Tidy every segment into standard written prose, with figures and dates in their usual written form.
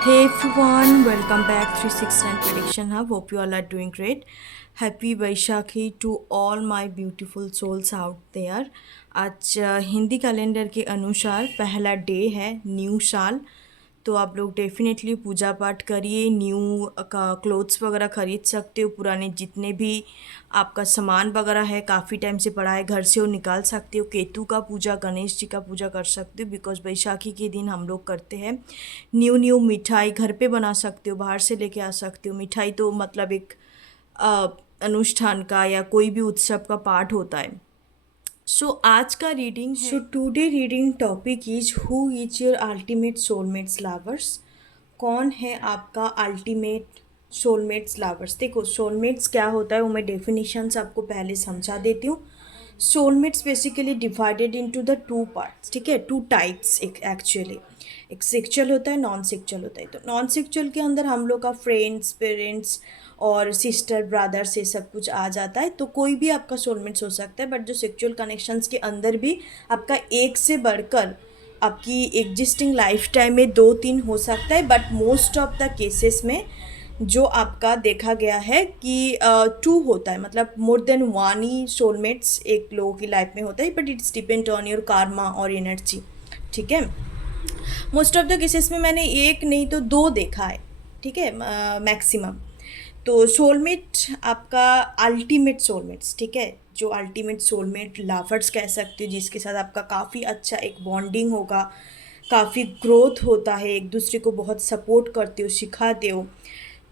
Hey everyone, welcome back 369 Prediction Hub. Hope you all are doing great. Happy Vaishakhi to all my beautiful souls out there. आज Hindi calendar के अनुसार पहला day है new साल। तो आप लोग डेफिनेटली पूजा पाठ करिए, न्यू का क्लोथ्स वगैरह खरीद सकते हो। पुराने जितने भी आपका सामान वगैरह है काफ़ी टाइम से पड़ा है घर से वो निकाल सकते हो। केतु का पूजा, गणेश जी का पूजा कर सकते हो, बिकॉज बैसाखी के दिन हम लोग करते हैं न्यू न्यू मिठाई घर पे बना सकते हो, बाहर से लेके आ सकते हो। मिठाई तो मतलब एक अ, अनुष्ठान का या कोई भी उत्सव का पार्ट होता है। सो आज का रीडिंग है, so today reading topic is who is your ultimate soulmates lovers. कौन है आपका अल्टीमेट सोलमेट्स लवर्स। देखो सोलमेट्स क्या होता है वो मैं डेफिनेशंस आपको पहले समझा देती हूँ। Soulmates basically divided into the two parts, ठीक है, टू टाइप्स। एक एक्चुअली एक सेक्चुअल होता है, नॉन सेक्चुअल होता है। तो नॉन सेक्चुअल के अंदर हम लोग का फ्रेंड्स, पेरेंट्स और सिस्टर ब्रदर से सब कुछ आ जाता है। तो कोई भी आपका सोलमेट्स हो सकता है। बट जो सेक्चुअल कनेक्शंस के अंदर भी आपका एक से बढ़कर आपकी एग्जिस्टिंग लाइफ टाइम में दो तीन हो सकता है। But most of the cases में जो आपका देखा गया है कि टू होता है, मतलब मोर देन वन ही सोलमेट्स एक लोगों की लाइफ में होता है। But it's depend on your Karma और एनर्जी, ठीक है। मोस्ट ऑफ द केसेस में मैंने एक नहीं तो दो देखा है, ठीक है, मैक्सिमम। तो सोलमेट आपका अल्टीमेट सोलमेट्स, ठीक है, जो अल्टीमेट सोलमेट लवर्स कह सकते हो, जिसके साथ आपका काफ़ी अच्छा एक बॉन्डिंग होगा, काफ़ी ग्रोथ होता है, एक दूसरे को बहुत सपोर्ट करते हो, सिखाते हो।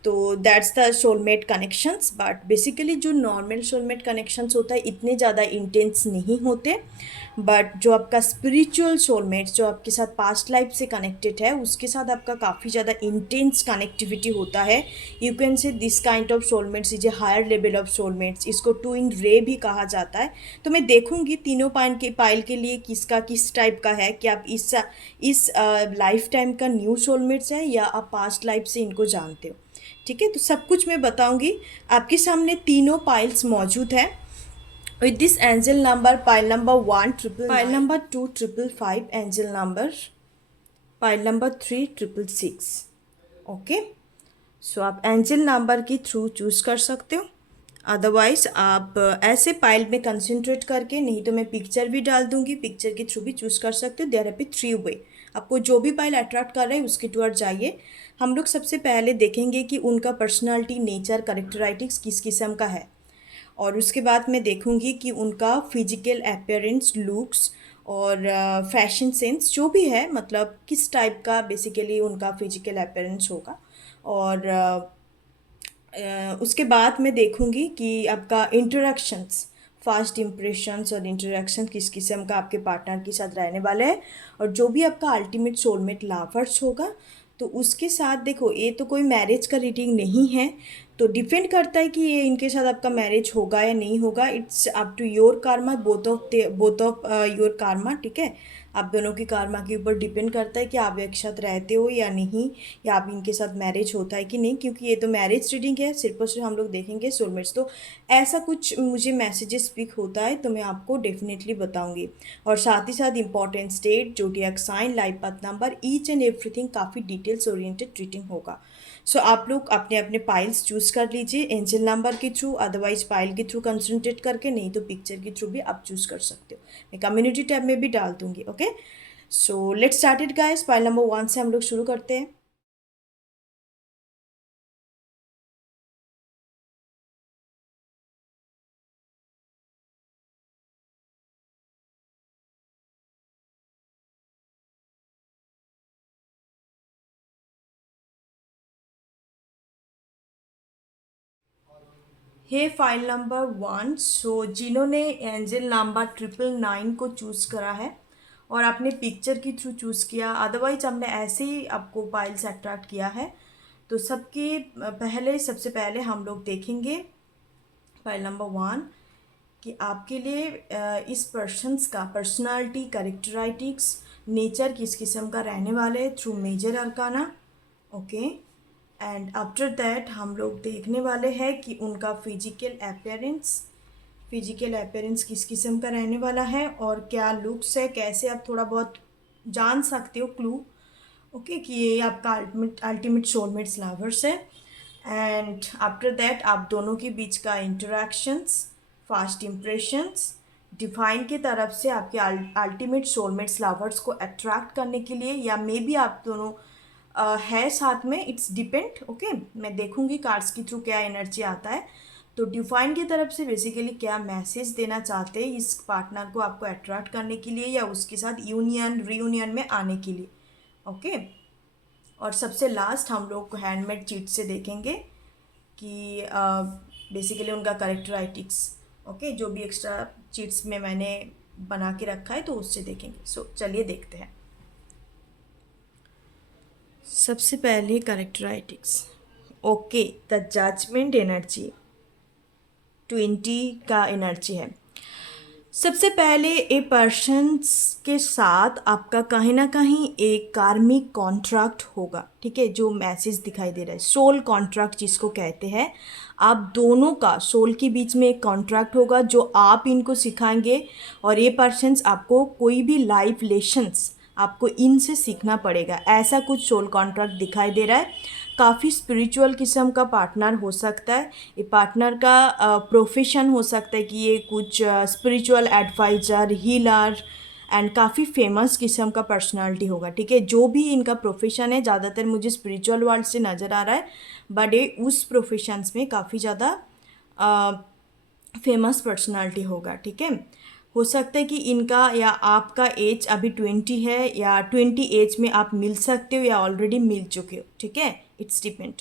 तो that's the soulmate connections. But basically जो नॉर्मल सोलमेट कनेक्शंस होता है इतने ज़्यादा इंटेंस नहीं होते। बट जो आपका स्पिरिचुअल सोलमेट जो आपके साथ पास्ट लाइफ से कनेक्टेड है उसके साथ आपका काफ़ी ज़्यादा इंटेंस कनेक्टिविटी होता है। You can say this kind of soulmates is a higher level of soulmates. इसको टू इन रे भी कहा जाता है। तो मैं देखूंगी तीनों पाइल के लिए किसका किस टाइप का है, कि आप इस लाइफ टाइम का न्यू सोलमेट्स है या आप पास्ट लाइफ से इनको जानते हो, ठीक है। तो सब कुछ मैं बताऊंगी। आपके सामने तीनों पाइल्स मौजूद है with this angel number. Pile number one triple, pile number two triple five, angel number pile number three triple six. Okay, so आप एंजल नंबर की थ्रू चूज कर सकते हो। अदरवाइज आप ऐसे पाइल में कंसंट्रेट करके, नहीं तो मैं पिक्चर भी डाल दूंगी, पिक्चर के थ्रू भी चूज कर सकते हो। There are be three way. आपको जो भी पाइल अट्रैक्ट कर रहा है उसके टूअर्ड जाइए। हम लोग सबसे पहले देखेंगे कि उनका पर्सनालिटी, नेचर, करेक्टराइटिक्स किस किस्म का है। और उसके बाद मैं देखूंगी कि उनका फिजिकल अपीयरेंस, लुक्स और फैशन सेंस जो भी है, मतलब किस टाइप का बेसिकली उनका फिजिकल अपीयरेंस होगा। और उसके बाद मैं देखूंगी कि आपका इंटरेक्शंस, फास्ट इम्प्रेशंस और इंटरेक्शन किस किस्म का आपके पार्टनर के साथ रहने वाले हैं। और जो भी आपका अल्टीमेट सोलमेट लवर्स होगा तो उसके साथ देखो, ये तो कोई मैरिज का रीडिंग नहीं है। तो डिपेंड करता है कि ये इनके साथ आपका मैरिज होगा या नहीं होगा। It's up to your karma, both of your karma, ठीक है। आप दोनों की कार्मा के ऊपर डिपेंड करता है कि आप एक साथ रहते हो या नहीं, या आप इनके साथ मैरिज होता है कि नहीं। क्योंकि ये तो मैरिज रीडिंग है, सिर्फ और सिर्फ हम लोग देखेंगे सोलमेट्स। तो ऐसा कुछ मुझे मैसेजेस पिक होता है तो मैं आपको डेफिनेटली बताऊंगी। और साथ ही साथ important state, zodiac sign, life path number, each and everything काफ़ी डिटेल्स ओरिएंटेड रीडिंग होगा। सो आप लोग अपने अपने पाइल्स चूज कर लीजिए एंजल नंबर के थ्रू, अदरवाइज पाइल के थ्रू कंसंट्रेट करके, नहीं तो पिक्चर के थ्रू भी आप चूज कर सकते हो। मैं कम्युनिटी टैब में भी डाल दूंगी। Okay, so let's start it guys. Pile number one से हम लोग शुरू करते हैं। हे फाइल नंबर वन, सो जिन्होंने एंजल नंबर ट्रिपल नाइन को चूज़ करा है और आपने पिक्चर के थ्रू चूज़ किया, अदरवाइज हमने ऐसे ही आपको फाइल्स अट्रैक्ट किया है, तो सबके पहले सबसे पहले हम लोग देखेंगे फाइल नंबर वन कि आपके लिए इस पर्सन्स का पर्सनालिटी, करेक्टराइटिक्स, नेचर किस किस्म का रहने वाले through major arcana. Okay, and after that हम लोग देखने वाले हैं कि उनका फिजिकल अपीयरेंस किस किस्म का रहने वाला है और क्या लुक्स है, कैसे आप थोड़ा बहुत जान सकते हो क्लू। ओके, कि ये आपका अल्टीमेट अल्टीमेट सोलमेट्स लवर्स है। एंड आफ्टर दैट आप दोनों के बीच का इंटरेक्शंस, फास्ट इम्प्रेशंस, डिवाइन की तरफ से आपके अल्टीमेट सोलमेट्स लवर्स को अट्रैक्ट करने के लिए, या मे बी आप दोनों है साथ में, इट्स डिपेंड। ओके, मैं देखूंगी कार्ड्स के थ्रू क्या एनर्जी आता है। तो डिवाइन की तरफ से बेसिकली क्या मैसेज देना चाहते हैं इस पार्टनर को आपको अट्रैक्ट करने के लिए, या उसके साथ यूनियन रीयूनियन में आने के लिए। ओके, और सबसे लास्ट हम लोग हैंडमेड चीट से देखेंगे कि बेसिकली उनका करेक्टराइटिक्स। ओके, जो भी एक्स्ट्रा चीट्स में मैंने बना के रखा है तो उससे देखेंगे। सो चलिए देखते हैं। सबसे पहले करेक्टराइटिक्स। ओके, द जजमेंट एनर्जी 20 का एनर्जी है। सबसे पहले ए पर्सन्स के साथ आपका कहीं ना कहीं एक कार्मिक कॉन्ट्रैक्ट होगा, ठीक है। जो मैसेज दिखाई दे रहा है सोल कॉन्ट्रैक्ट जिसको कहते हैं, आप दोनों का सोल के बीच में एक कॉन्ट्रैक्ट होगा जो आप इनको सिखाएंगे, और ये पर्सन्स आपको कोई भी लाइफ लेसन्स आपको इनसे सीखना पड़ेगा, ऐसा कुछ सोल कॉन्ट्रैक्ट दिखाई दे रहा है। काफ़ी स्पिरिचुअल किस्म का पार्टनर हो सकता है। ये पार्टनर का प्रोफेशन हो सकता है कि ये कुछ स्पिरिचुअल एडवाइज़र, हीलर एंड काफ़ी फेमस किस्म का पर्सनालिटी होगा, ठीक है। जो भी इनका प्रोफेशन है, ज़्यादातर मुझे स्पिरिचुअल वर्ल्ड से नज़र आ रहा है, बट ये उस प्रोफेशंस में काफ़ी ज़्यादा फेमस पर्सनालिटी होगा, ठीक है। हो सकता है कि इनका या आपका एज अभी 20 है, या 20 एज में आप मिल सकते हो या ऑलरेडी मिल चुके हो, ठीक है। It's depend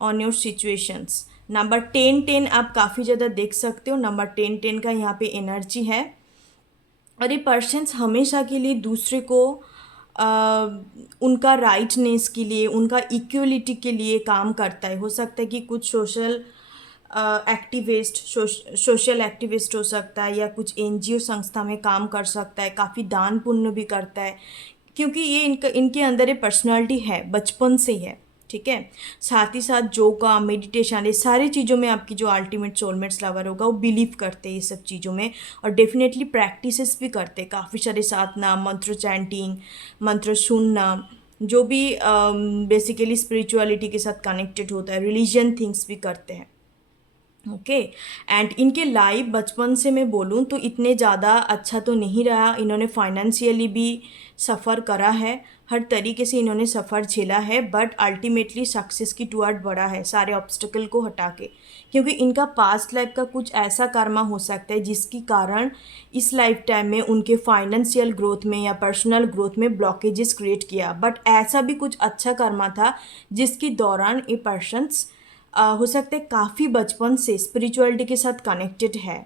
on your situations. Number 10-10 आप काफ़ी ज़्यादा देख सकते हो। नंबर 10-10 का यहाँ पे एनर्जी है, और ये पर्सन्स हमेशा के लिए दूसरे को उनका राइटनेस के लिए, उनका इक्वलिटी के लिए काम करता है। हो सकता है कि कुछ सोशल एक्टिविस्ट हो सकता है, या कुछ एनजीओ संस्था में काम कर सकता है, काफ़ी दान पुण्य भी करता है, क्योंकि ये इनके अंदर ये पर्सनालिटी है, बचपन से ही है, ठीक है। साथ ही साथ योगा, मेडिटेशन, ये सारी चीज़ों में आपकी जो अल्टीमेट सोलमेट्स लवर होगा वो बिलीव करते हैं ये सब चीज़ों में, और डेफिनेटली प्रैक्टिसेस भी करते हैं काफ़ी सारे साधना, मंत्र चैंटिंग, मंत्र सुनना, जो भी बेसिकली स्पिरिचुअलिटी के साथ कनेक्टेड होता है, रिलीजियन थिंग्स भी करते हैं। ओके, एंड इनके लाइफ बचपन से मैं बोलूँ तो इतने ज़्यादा अच्छा तो नहीं रहा। इन्होंने फाइनेंशियली भी सफ़र करा है, हर तरीके से इन्होंने सफ़र झेला है, बट अल्टीमेटली सक्सेस की टुवर्ड बढ़ा है सारे ऑब्स्टिकल को हटा के, क्योंकि इनका पास्ट लाइफ का कुछ ऐसा कर्मा हो सकता है जिसके कारण इस लाइफ टाइम में उनके फाइनेंशियल ग्रोथ में या पर्सनल ग्रोथ में ब्लॉकेजेस क्रिएट किया, बट ऐसा भी कुछ अच्छा कर्मा था जिसके दौरान ये पर्सन्स हो सकता है काफ़ी बचपन से स्पिरिचुअलिटी के साथ कनेक्टेड है,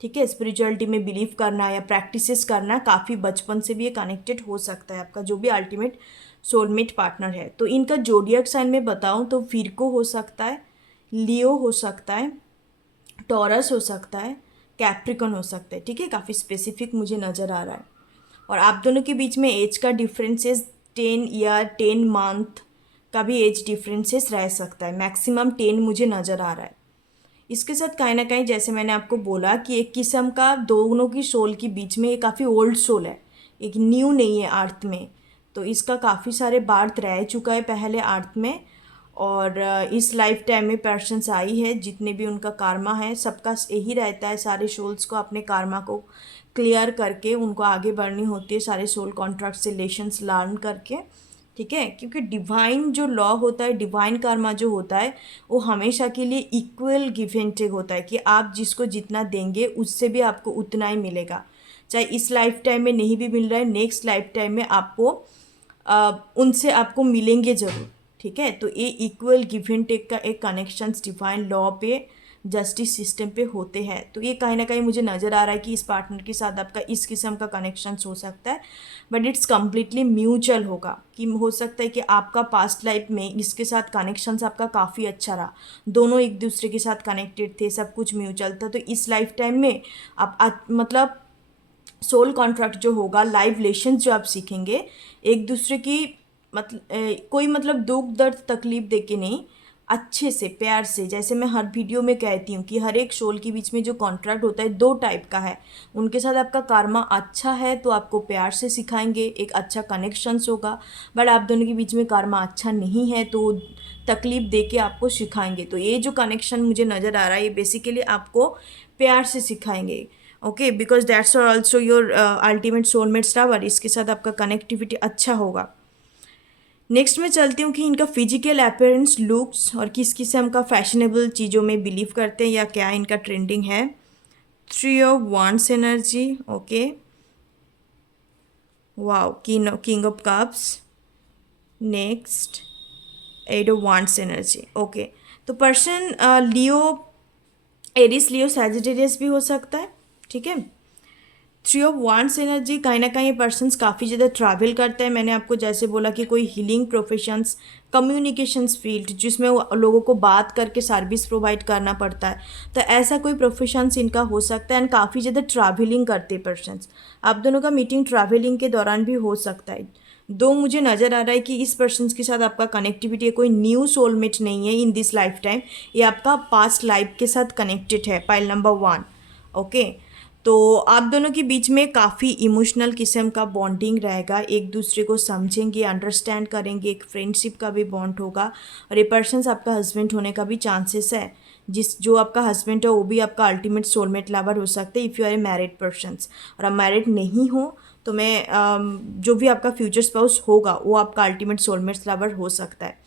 ठीक है। स्पिरिचुअलिटी में बिलीव करना या प्रैक्टिसेस करना काफ़ी बचपन से भी ये कनेक्टेड हो सकता है आपका जो भी अल्टीमेट सोलमेट पार्टनर है। तो इनका जोडियक साइन में बताऊं तो विर्गो हो सकता है, लियो हो सकता है, टॉरस हो सकता है, कैप्रिकॉन हो सकता है, ठीक है। काफ़ी स्पेसिफिक मुझे नज़र आ रहा है। और आप दोनों के बीच में एज का डिफरेंसेस 10 ईयर 10 मंथ का भी एज डिफरेंसेस रह सकता है, मैक्सिमम 10 मुझे नज़र आ रहा है। इसके साथ कहीं ना कहीं जैसे मैंने आपको बोला कि एक किस्म का दोनों की सोल के बीच में ये काफ़ी ओल्ड सोल है, एक न्यू नहीं है अर्थ में। तो इसका काफ़ी सारे बार्थ रह चुका है पहले अर्थ में, और इस लाइफ टाइम में पर्सन्स आई है, जितने भी उनका कार्मा है सबका यही रहता है, सारे सोल्स को अपने कार्मा को क्लियर करके उनको आगे बढ़नी होती है, सारे सोल कॉन्ट्रैक्ट से लेसन्स लर्न करके, ठीक है। क्योंकि डिवाइन जो लॉ होता है, डिवाइन कर्मा जो होता है, वो हमेशा के लिए इक्वल गिव एंड टेक होता है, कि आप जिसको जितना देंगे उससे भी आपको उतना ही मिलेगा, चाहे इस लाइफ टाइम में नहीं भी मिल रहा है, नेक्स्ट लाइफ टाइम में आपको उनसे आपको मिलेंगे ज़रूर, ठीक है। तो ये इक्वल गिव एंड टेक का एक कनेक्शंस डिवाइन लॉ पे, जस्टिस सिस्टम पे होते हैं। तो ये कहीं ना कहीं मुझे नज़र आ रहा है कि इस पार्टनर के साथ आपका इस किस्म का कनेक्शंस हो सकता है, बट इट्स कम्प्लीटली म्यूचुअल होगा। कि हो सकता है कि आपका पास्ट लाइफ में इसके साथ कनेक्शंस आपका काफ़ी अच्छा रहा, दोनों एक दूसरे के साथ कनेक्टेड थे, सब कुछ म्यूचुअल था। तो इस लाइफ टाइम में आप मतलब सोल कॉन्ट्रैक्ट जो होगा, लाइव लेसन्स जो आप सीखेंगे एक दूसरे की, मतलब कोई मतलब दुख दर्द तकलीफ दे के नहीं, अच्छे से प्यार से। जैसे मैं हर वीडियो में कहती हूँ कि हर एक सोल के बीच में जो कॉन्ट्रैक्ट होता है दो टाइप का है। उनके साथ आपका कर्मा अच्छा है तो आपको प्यार से सिखाएंगे, एक अच्छा कनेक्शंस होगा। बट आप दोनों के बीच में कर्मा अच्छा नहीं है तो तकलीफ दे के आपको सिखाएंगे। तो ये जो कनेक्शन मुझे नज़र आ रहा है ये बेसिकली आपको प्यार से सिखाएंगे। Okay, because that's are also your ultimate soulmate स्टावर, इसके साथ आपका कनेक्टिविटी अच्छा होगा। नेक्स्ट मैं चलती हूँ कि इनका फिजिकल अपीयरेंस, लुक्स और किस किस्म का फैशनेबल चीज़ों में बिलीव करते हैं या क्या इनका ट्रेंडिंग है। 3 of wands energy. Okay, wow, king of cups. Next 8 of wands energy. Okay, तो पर्सन लियो, एरिस लियो सैजिटेरियस भी हो सकता है, ठीक है। 3 ऑफ वांड्स एनर्जी, कहीं ना कहीं पर्सन्स काफ़ी ज़्यादा ट्रैवल करते हैं। मैंने आपको जैसे बोला कि कोई हीलिंग प्रोफेशंस, कम्युनिकेशंस फील्ड जिसमें वो लोगों को बात करके सर्विस प्रोवाइड करना पड़ता है, तो ऐसा कोई प्रोफेशंस इनका हो सकता है। एंड काफ़ी ज़्यादा ट्रैवलिंग करते हैं पर्सन्स। आप दोनों का मीटिंग ट्रैवलिंग के दौरान भी हो सकता है। दो मुझे नज़र आ रहा है कि इस पर्सन के साथ आपका कनेक्टिविटी कोई न्यू सोलमेट नहीं है इन दिस लाइफ टाइम, ये आपका पास्ट लाइफ के साथ कनेक्टेड है। Pile number 1। ओके, तो आप दोनों के बीच में काफ़ी इमोशनल किस्म का बॉन्डिंग रहेगा, एक दूसरे को समझेंगे, अंडरस्टैंड करेंगे, एक फ्रेंडशिप का भी बॉन्ड होगा। और ये पर्सन आपका हस्बैंड होने का भी चांसेस है। जो आपका हस्बैंड है वो भी आपका अल्टीमेट सोलमेट लवर हो सकते हैं if you are a married persons. और आप मैरिड नहीं हो तो मैं जो भी आपका फ्यूचर स्पाउस होगा वो आपका अल्टीमेट सोलमेट लवर हो सकता है।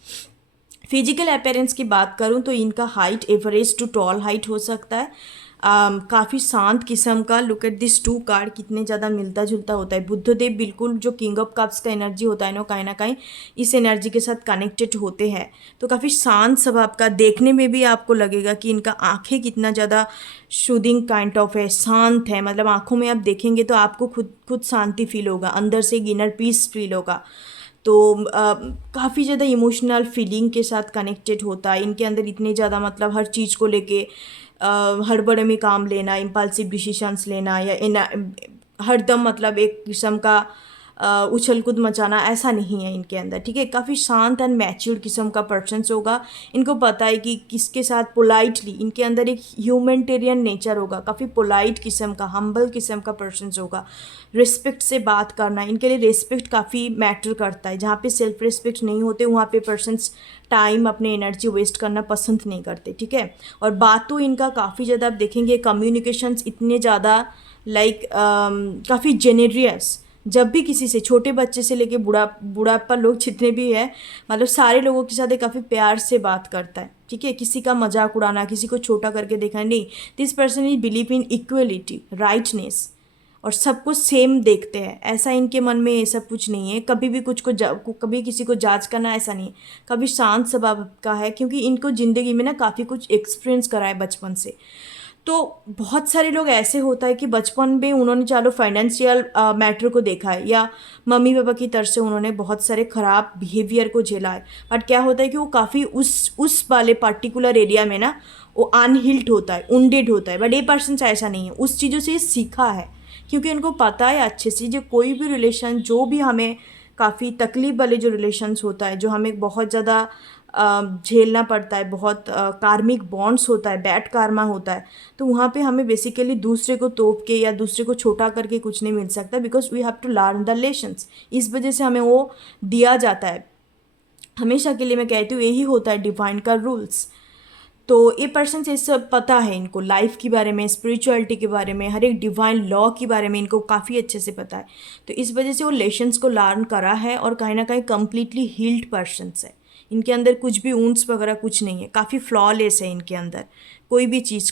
फिजिकल अपीयरेंस की बात करूं तो इनका height average to tall height हो सकता है। काफ़ी शांत किस्म का। लुक एट दिस 2 कार्ड, कितने ज़्यादा मिलता जुलता होता है। बुद्धदेव बिल्कुल जो किंग ऑफ कप्स का एनर्जी होता है ना कहीं इस एनर्जी के साथ कनेक्टेड होते हैं। तो काफ़ी शांत स्वभाव का, देखने में भी आपको लगेगा कि इनका आंखें कितना ज़्यादा शूदिंग काइंड ऑफ है, शांत है। मतलब आंखों में आप देखेंगे तो आपको खुद शांति फील होगा, अंदर से इनर पीस फील होगा। तो काफ़ी ज़्यादा इमोशनल फीलिंग के साथ कनेक्टेड होता है। इनके अंदर इतने ज़्यादा मतलब हर चीज़ को लेके हड़बड़ी में काम लेना, इम्पल्सिव डिसीशंस लेना या हरदम मतलब एक किस्म का उछल कूद मचाना, ऐसा नहीं है इनके अंदर, ठीक है। काफ़ी शांत एंड मैच्योर्ड किस्म का पर्सन्स होगा। इनको पता है कि किसके साथ पोलाइटली, इनके अंदर एक ह्यूमैनिटेरियन नेचर होगा, काफ़ी पोलाइट किस्म का, हम्बल किस्म का पर्सन्स होगा। रिस्पेक्ट से बात करना, इनके लिए रिस्पेक्ट काफ़ी मैटर करता है। जहाँ पे सेल्फ रिस्पेक्ट नहीं होते वहाँ पे पर्सन्स टाइम, अपने एनर्जी वेस्ट करना पसंद नहीं करते, ठीक है। और बात तो इनका काफ़ी ज़्यादा आप देखेंगे, कम्युनिकेशंस इतने ज़्यादा लाइक काफ़ी जेनेरियस। जब भी किसी से, छोटे बच्चे से लेके बुढ़ापा लोग जितने भी है, मतलब सारे लोगों के साथ काफ़ी प्यार से बात करता है, ठीक है। किसी का मजाक उड़ाना, किसी को छोटा करके देखना नहीं। This person is believe in equality, rightness, और सबको सेम देखते हैं। ऐसा इनके मन में ये सब कुछ नहीं है। कभी भी कभी किसी को जांच करना, ऐसा नहीं। कभी शांत स्वभाव का है क्योंकि इनको ज़िंदगी में ना काफ़ी कुछ एक्सपीरियंस करा है बचपन से। तो बहुत सारे लोग ऐसे होता है कि बचपन में उन्होंने चालो फाइनेंशियल मैटर को देखा है या मम्मी पापा की तरफ से उन्होंने बहुत सारे ख़राब बिहेवियर को झेला है। बट क्या होता है कि वो काफ़ी उस वाले पर्टिकुलर एरिया में ना वो अनहील्ड होता है, उंडेड होता है। बट ये पर्सन ऐसा नहीं है, उस चीज़ों से सीखा है क्योंकि उनको पता है अच्छे से जो कोई भी रिलेशन, जो भी हमें काफ़ी तकलीफ वाले जो रिलेशंस होता है, जो हमें बहुत ज़्यादा झेलना पड़ता है, बहुत कार्मिक बॉन्ड्स होता है, बैड कार्मा होता है, तो वहाँ पे हमें बेसिकली दूसरे को तोप के या दूसरे को छोटा करके कुछ नहीं मिल सकता, because we have to learn the lessons. इस वजह से हमें वो दिया जाता है। हमेशा के लिए मैं कहती हूँ यही होता है डिवाइन का रूल्स। तो ये पर्सन से सब पता है इनको, लाइफ के बारे में, स्पिरिचुअलिटी के बारे में, हर एक डिवाइन लॉ के बारे में इनको काफ़ी अच्छे से पता है। तो इस वजह से वो लेसन्स को लर्न करा है और कहीं ना कहीं कम्प्लीटली हील्ड पर्सन्स है। इनके अंदर कुछ भी ऊंस वगैरह कुछ नहीं है, काफ़ी फ्लॉलेस है इनके अंदर। कोई भी चीज़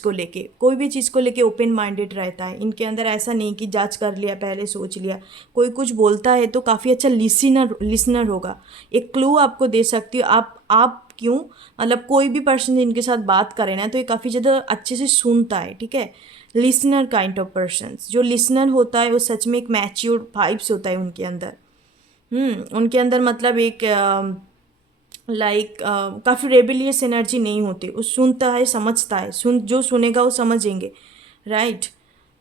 को लेके ओपन माइंडेड रहता है। इनके अंदर ऐसा नहीं कि जांच कर लिया, पहले सोच लिया। कोई कुछ बोलता है तो काफ़ी अच्छा लिसनर होगा। एक क्लू आपको दे सकती हूँ, आप क्यों, मतलब कोई भी पर्सन इनके साथ बात करे ना तो ये काफ़ी ज़्यादा अच्छे से सुनता है, ठीक है। लिसनर काइंड ऑफ पर्सन, जो लिसनर होता है वो सच में एक मैच्योर्ड वाइब्स होता है उनके अंदर। उनके अंदर मतलब एक लाइक काफ़ी रेबिलियस एनर्जी नहीं होती। वो सुनता है, समझता है, जो सुनेगा वो समझेंगे, राइट।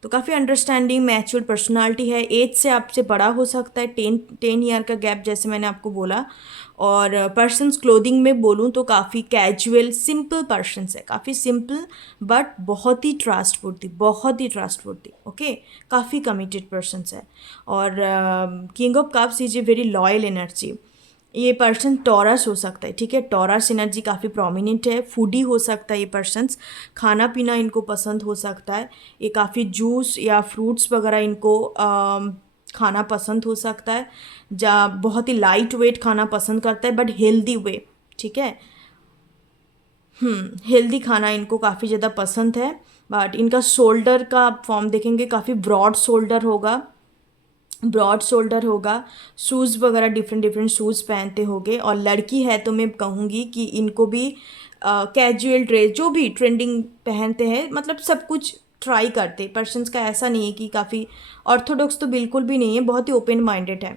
तो काफ़ी अंडरस्टैंडिंग मैच्योर पर्सनालिटी है। एज से आपसे बड़ा हो सकता है, 10 ईयर का गैप जैसे मैंने आपको बोला। और पर्सन्स क्लोथिंग में बोलूँ तो काफ़ी कैजुअल सिंपल पर्सन्स है, काफ़ी सिंपल बट बहुत ही ट्रस्टवर्दी ओके, काफ़ी कमिटेड पर्सन्स है। और king of cups is a very loyal energy. ये पर्सन टॉरस हो सकता है, ठीक है, टॉरस एनर्जी काफ़ी प्रोमिनेंट है। फूडी हो सकता है ये पर्सन्स, खाना पीना इनको पसंद हो सकता है। ये काफ़ी जूस या फ्रूट्स वगैरह इनको खाना पसंद हो सकता है। बहुत ही लाइट वेट खाना पसंद करता है बट हेल्दी वे, ठीक है। हेल्दी खाना इनको काफ़ी ज़्यादा पसंद है। बट इनका शोल्डर का आप फॉर्म देखेंगे, काफ़ी ब्रॉड शोल्डर होगा। शूज़ वगैरह डिफरेंट डिफरेंट शूज़ पहनते होंगे। और लड़की है तो मैं कहूँगी कि इनको भी कैजुअल ड्रेस जो भी ट्रेंडिंग पहनते हैं, मतलब सब कुछ ट्राई करते। पर्सन्स का ऐसा नहीं है कि काफ़ी ऑर्थोडॉक्स तो बिल्कुल भी नहीं है, बहुत ही ओपन माइंडेड है।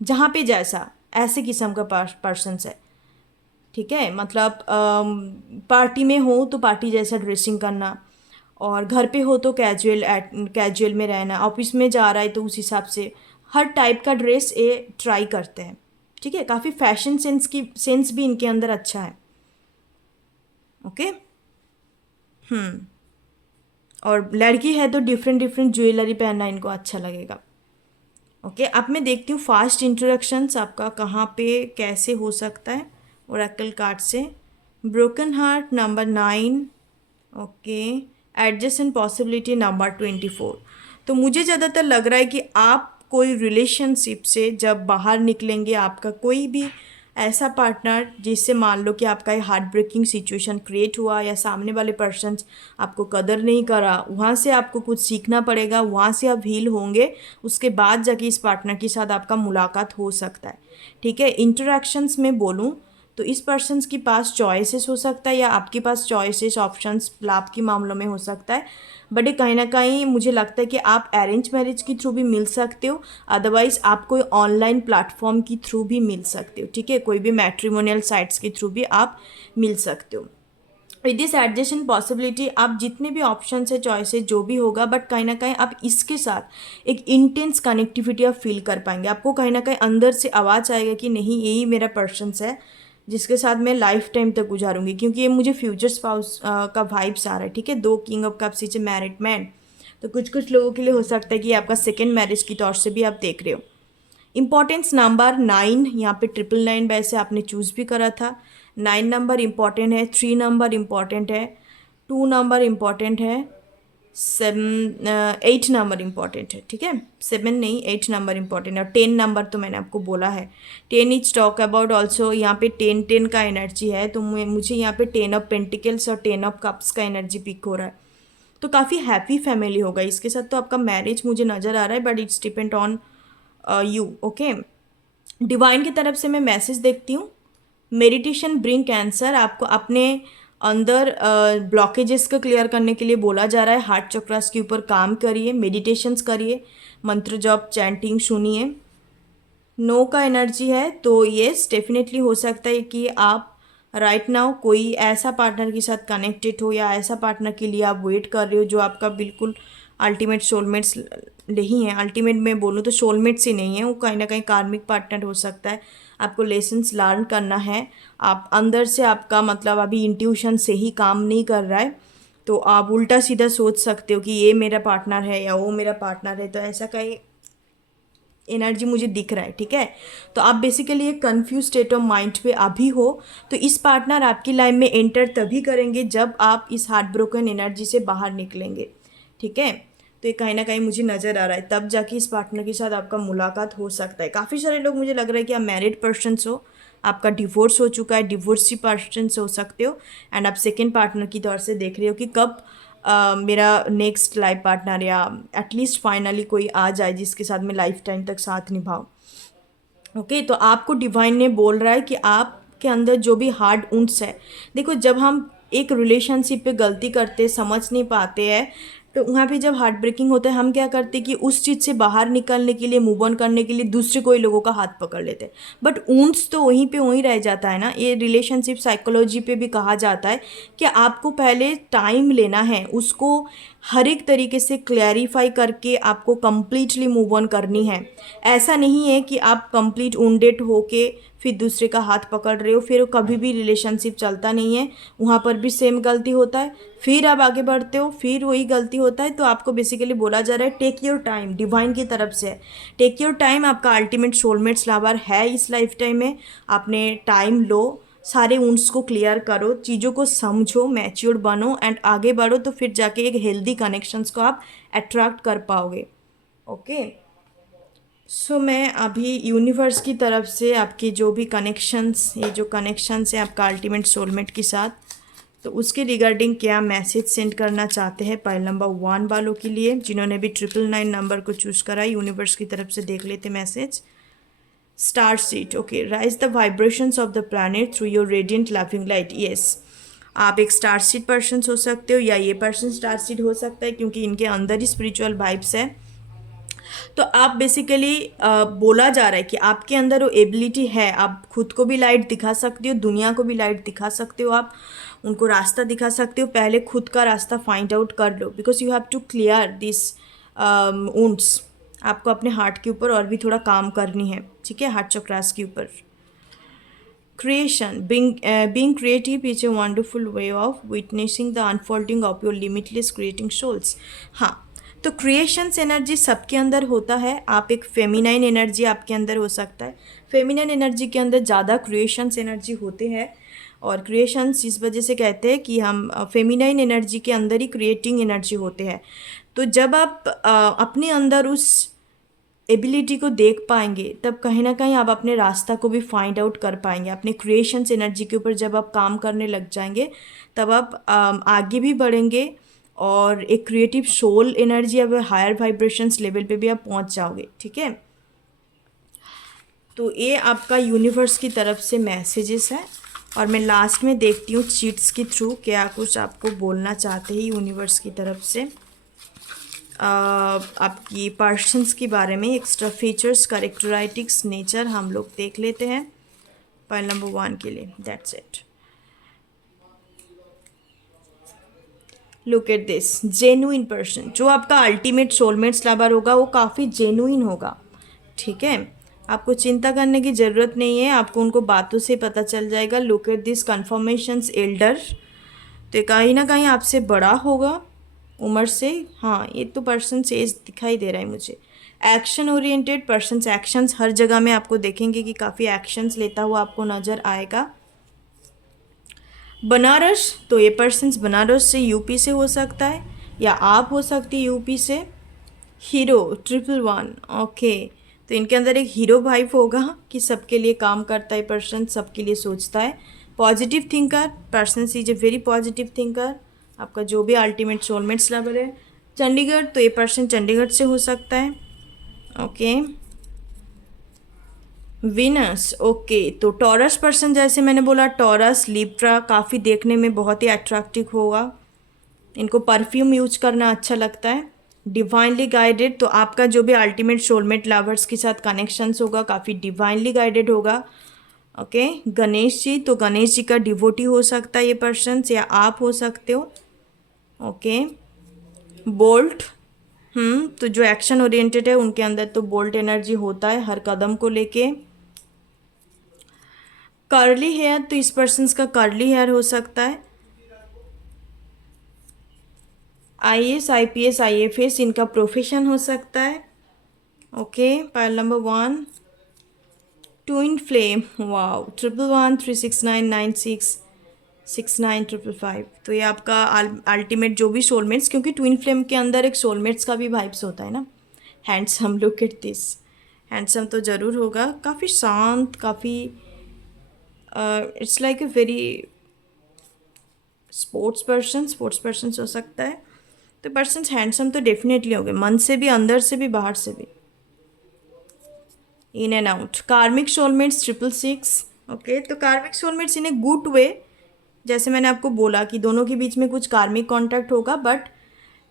जहाँ पे जैसा ऐसे किस्म का पर्सन्स है, ठीक है। मतलब पार्टी में हो तो पार्टी जैसा ड्रेसिंग करना, और घर पे हो तो कैजुअल में रहना, ऑफिस में जा रहा है तो उस हिसाब से हर टाइप का ड्रेस ये ट्राई करते हैं, ठीक है। काफ़ी फैशन सेंस भी इनके अंदर अच्छा है, ओके। और लड़की है तो डिफरेंट डिफरेंट ज्वेलरी पहनना इनको अच्छा लगेगा, ओके। अब मैं देखती हूँ फास्ट इंट्रोडक्शंस आपका कहाँ पे कैसे हो सकता है ओरेकल कार्ड से। Broken heart number 9, okay. Adjacent possibility number 24। तो मुझे ज़्यादातर लग रहा है कि आप कोई रिलेशनशिप से जब बाहर निकलेंगे, आपका कोई भी ऐसा पार्टनर जिससे मान लो कि आपका ये हार्ट ब्रेकिंग सिचुएशन क्रिएट हुआ या सामने वाले पर्सन आपको कदर नहीं करा, वहाँ से आपको कुछ सीखना पड़ेगा, वहाँ से आप हील होंगे, उसके बाद जाके इस पार्टनर के साथ आपका मुलाकात हो सकता है, ठीक है। इंटरेक्शंस में बोलूँ तो इस पर्सन्स के पास चॉइसेस हो सकता है या आपके पास चॉइसेस ऑप्शंस लाभ के मामलों में हो सकता है। बट ये कहीं ना कहीं मुझे लगता है कि आप अरेंज मैरिज के थ्रू भी मिल सकते हो, अदरवाइज आप कोई ऑनलाइन प्लेटफॉर्म के थ्रू भी मिल सकते हो, ठीक है। कोई भी मैट्रिमोनियल साइट्स के थ्रू भी आप मिल सकते हो। विद दिस एडजस्टेंट पॉसिबिलिटी आप जितने भी ऑप्शन है चॉइसेस जो भी होगा, बट कहीं ना कहीं आप इसके साथ एक इंटेंस कनेक्टिविटी आप फील कर पाएंगे। आपको कहीं ना कहीं अंदर से आवाज़ आएगा कि नहीं, यही मेरा पर्सन्स है जिसके साथ मैं लाइफ टाइम तक गुजारूंगी, क्योंकि ये मुझे फ्यूचर स्पाउस का वाइब्स आ रहा है, ठीक है। 2 king of cups is a married man, तो कुछ कुछ लोगों के लिए हो सकता है कि आपका सेकेंड मैरिज की तौर से भी आप देख रहे हो। इम्पॉर्टेंस नंबर 9, यहाँ पे 999 वैसे आपने चूज़ भी करा था। 9 नंबर इम्पॉर्टेंट है, 3 नंबर इम्पॉर्टेंट है, 2 नंबर इम्पॉर्टेंट है, 8 नंबर इम्पॉर्टेंट है, ठीक है। 7 नहीं, 8 नंबर इम्पॉर्टेंट है। और 10 नंबर तो मैंने आपको बोला है। 10 इज टॉक अबाउट ऑल्सो, यहाँ पे 10 का एनर्जी है, तो मुझे यहाँ पे 10 ऑफ पेंटिकल्स और 10 ऑफ कप्स का एनर्जी पिक हो रहा है। तो काफ़ी हैप्पी फैमिली होगा इसके साथ, तो आपका मैरिज मुझे नज़र आ रहा है, but it's depend on you, okay. Divine की तरफ से मैं मैसेज देखती हूँ। मेडिटेशन ब्रिंग कैंसर, आपको अपने अंदर ब्लॉकेजेस को क्लियर करने के लिए बोला जा रहा है। हार्ट चक्रास के ऊपर काम करिए, मेडिटेशंस करिए, मंत्र जप चैंटिंग सुनिए। नो का एनर्जी है, तो येस डेफिनेटली हो सकता है कि आप राइट नाउ कोई ऐसा पार्टनर के साथ कनेक्टेड हो या ऐसा पार्टनर के लिए आप वेट कर रहे हो जो आपका बिल्कुल अल्टीमेट सोलमेट्स नहीं है। अल्टीमेट में बोलूँ तो सोलमेट्स ही नहीं है, वो कहीं ना कहीं कार्मिक पार्टनर हो सकता है। आपको लेसन्स लर्न करना है, आप अंदर से आपका मतलब अभी इंट्यूशन से ही काम नहीं कर रहा है, तो आप उल्टा सीधा सोच सकते हो कि ये मेरा पार्टनर है या वो मेरा पार्टनर है, तो ऐसा कहीं एनर्जी मुझे दिख रहा है, ठीक है। तो आप बेसिकली एक कन्फ्यूज स्टेट ऑफ माइंड पे अभी हो, तो इस पार्टनर आपकी लाइफ में एंटर तभी करेंगे जब आप इस हार्ट ब्रोकन एनर्जी से बाहर निकलेंगे, ठीक है। तो ये कहीं ना कहीं मुझे नज़र आ रहा है, तब जाके इस पार्टनर के साथ आपका मुलाकात हो सकता है। काफ़ी सारे लोग मुझे लग रहा है कि आप मैरिड पर्सन्स हो, आपका डिवोर्स हो चुका है, डिवोर्सी पर्सन्स हो सकते हो, एंड आप सेकेंड पार्टनर की तौर से देख रहे हो कि कब मेरा नेक्स्ट लाइफ पार्टनर या एटलीस्ट फाइनली कोई आ जाए जिसके साथ मैं लाइफ टाइम तक साथ निभाऊँ, ओके। तो आपको डिवाइन ने बोल रहा है कि आपके अंदर जो भी हार्ड वुंड्स है, देखो जब हम एक रिलेशनशिप पे गलती करते समझ नहीं पाते हैं, तो वहाँ पे जब हार्ट ब्रेकिंग होता है हम क्या करते हैं कि उस चीज़ से बाहर निकलने के लिए, मूव ऑन करने के लिए दूसरे कोई लोगों का हाथ पकड़ लेते हैं, बट ऊंट्स तो वहीं पे वहीं रह जाता है ना। ये रिलेशनशिप साइकोलॉजी पे भी कहा जाता है कि आपको पहले टाइम लेना है, उसको हर एक तरीके से क्लैरिफाई करके आपको कंप्लीटली मूव ऑन करनी है। ऐसा नहीं है कि आप कंप्लीट उंडेट होके फिर दूसरे का हाथ पकड़ रहे हो, फिर कभी भी रिलेशनशिप चलता नहीं है। वहाँ पर भी सेम गलती होता है, फिर आप आगे बढ़ते हो फिर वही गलती होता है। तो आपको बेसिकली बोला जा रहा है टेक योर टाइम, डिवाइन की तरफ से टेक योर टाइम। आपका अल्टीमेट सोलमेट्स लवर है इस लाइफ टाइम में, आपने टाइम लो, सारे वुंड्स को क्लियर करो, चीज़ों को समझो, मैच्योर बनो एंड आगे बढ़ो, तो फिर जाके एक हेल्दी कनेक्शंस को आप अट्रैक्ट कर पाओगे। ओके, सो मैं अभी यूनिवर्स की तरफ से आपकी जो भी कनेक्शंस, ये जो कनेक्शंस है आपका अल्टीमेट सोलमेट के साथ, तो उसके रिगार्डिंग क्या मैसेज सेंड करना चाहते हैं पाइल नंबर 1 वालों के लिए, जिन्होंने भी 999 नंबर को चूज़ करा, यूनिवर्स की तरफ से देख लेते message. Star seat, okay, rise the vibrations of the planet through your radiant loving light. Yes, आप एक स्टार सीट पर्सन हो सकते हो, या ये पर्सन स्टार सीट हो सकता है, क्योंकि इनके अंदर ही स्पिरिचुअल वाइब्स है। तो आप बेसिकली बोला जा रहा है कि आपके अंदर वो एबिलिटी है, आप खुद को भी लाइट दिखा सकते हो, दुनिया को भी लाइट दिखा सकते हो, आप उनको रास्ता दिखा सकते हो। पहले खुद का रास्ता फाइंड आउट कर लो, because you have to clear this wounds. आपको अपने हार्ट के ऊपर और भी थोड़ा काम करनी है, ठीक है, हार्ट चक्रास के ऊपर। Creation, being creative is a wonderful way of witnessing the unfolding of your limitless creating souls। हाँ, तो क्रिएशंस एनर्जी सबके अंदर होता है। आप एक फेमिनाइन एनर्जी आपके अंदर हो सकता है, फेमिनाइन एनर्जी के अंदर ज़्यादा क्रिएशंस एनर्जी होते हैं। और क्रिएशंस इस वजह से कहते हैं कि हम फेमिनाइन एनर्जी के अंदर ही क्रिएटिंग एनर्जी होते हैं। तो जब आप अपने अंदर उस एबिलिटी को देख पाएंगे, तब कहीं ना कहीं आप अपने रास्ता को भी फाइंड आउट कर पाएंगे। अपने क्रिएशंस एनर्जी के ऊपर जब आप काम करने लग जाएंगे, तब आप आगे भी बढ़ेंगे और एक क्रिएटिव सोल एनर्जी, अब हायर वाइब्रेशंस लेवल पे भी आप पहुंच जाओगे, ठीक है। तो ये आपका यूनिवर्स की तरफ से मैसेजेस है, और मैं लास्ट में देखती हूँ चीट्स के थ्रू क्या कुछ आपको बोलना चाहते हैं यूनिवर्स की तरफ से आपकी पर्सन्स के बारे में। एक्स्ट्रा फीचर्स, कैरेक्टरिस्टिक्स, नेचर हम लोग देख लेते हैं पाइल नंबर 1 के लिए। That's it. Look at this, genuine person. जो आपका अल्टीमेट सोलमेट्स लवर होगा वो काफ़ी जेन्युइन होगा, ठीक है। आपको चिंता करने की ज़रूरत नहीं है, आपको उनको बातों से पता चल जाएगा। Look at this conformations, Elder, तो कहीं ना कहीं आपसे बड़ा होगा उम्र से। हाँ, ये तो पर्सन एज दिखाई दे रहा है मुझे। एक्शन ओरिएंटेड पर्सन, एक्शंस हर जगह में आपको देखेंगे कि काफ़ी एक्शंस लेता हुआ आपको नज़र आएगा। बनारस, तो ये पर्सन बनारस से, यूपी से हो सकता है, या आप हो सकती है यूपी से। हीरो 111, ओके, तो इनके अंदर एक हीरो वाइब होगा कि सबके लिए काम करता है पर्सन, सबके लिए सोचता है। Positive thinker, person is a very positive thinker. आपका जो भी अल्टीमेट सोलमेट्स लवर है। चंडीगढ़, तो ये पर्सन चंडीगढ़ से हो सकता है, ओके। विनस, ओके, तो टॉरस पर्सन, जैसे मैंने बोला टॉरस, लिब्रा, काफ़ी देखने में बहुत ही अट्रैक्टिव होगा। इनको परफ्यूम यूज करना अच्छा लगता है। डिवाइनली गाइडेड, तो आपका जो भी अल्टीमेट सोलमेट लवर्स के साथ कनेक्शंस होगा काफ़ी डिवाइनली गाइडेड होगा, ओके। गणेश जी, तो गणेश जी का डिवोटी हो सकता है ये पर्सन, या आप हो सकते हो, ओके। बोल्ट, तो जो एक्शन ओरिएंटेड है उनके अंदर तो बोल्ट एनर्जी होता है हर कदम को लेके। कर्ली हेयर, तो इस पर्सन का कर्ली हेयर हो सकता है। आईएएस, आईपीएस, आईएफएस इनका प्रोफेशन हो सकता है, okay. Pile number 1, twin flame, wow, 11113699669555, तो ये आपका अल्टीमेट जो भी सोलमेट्स, क्योंकि ट्विन फ्लेम के अंदर एक सोलमेट्स का भी वाइब्स होता है ना। Handsome, look at this, handsome तो ज़रूर होगा, काफ़ी शांत, काफ़ी it's like a very sports person हो सकता है। तो पर्सन हैंडसम तो डेफिनेटली हो गए, मन से भी, अंदर से भी, बाहर से भी, इन एंड आउट। कार्मिक सोलमेट्स 666, ओके, तो कार्मिक soulmates in a good way, जैसे मैंने आपको बोला कि दोनों के बीच में कुछ कार्मिक कॉन्टैक्ट होगा, but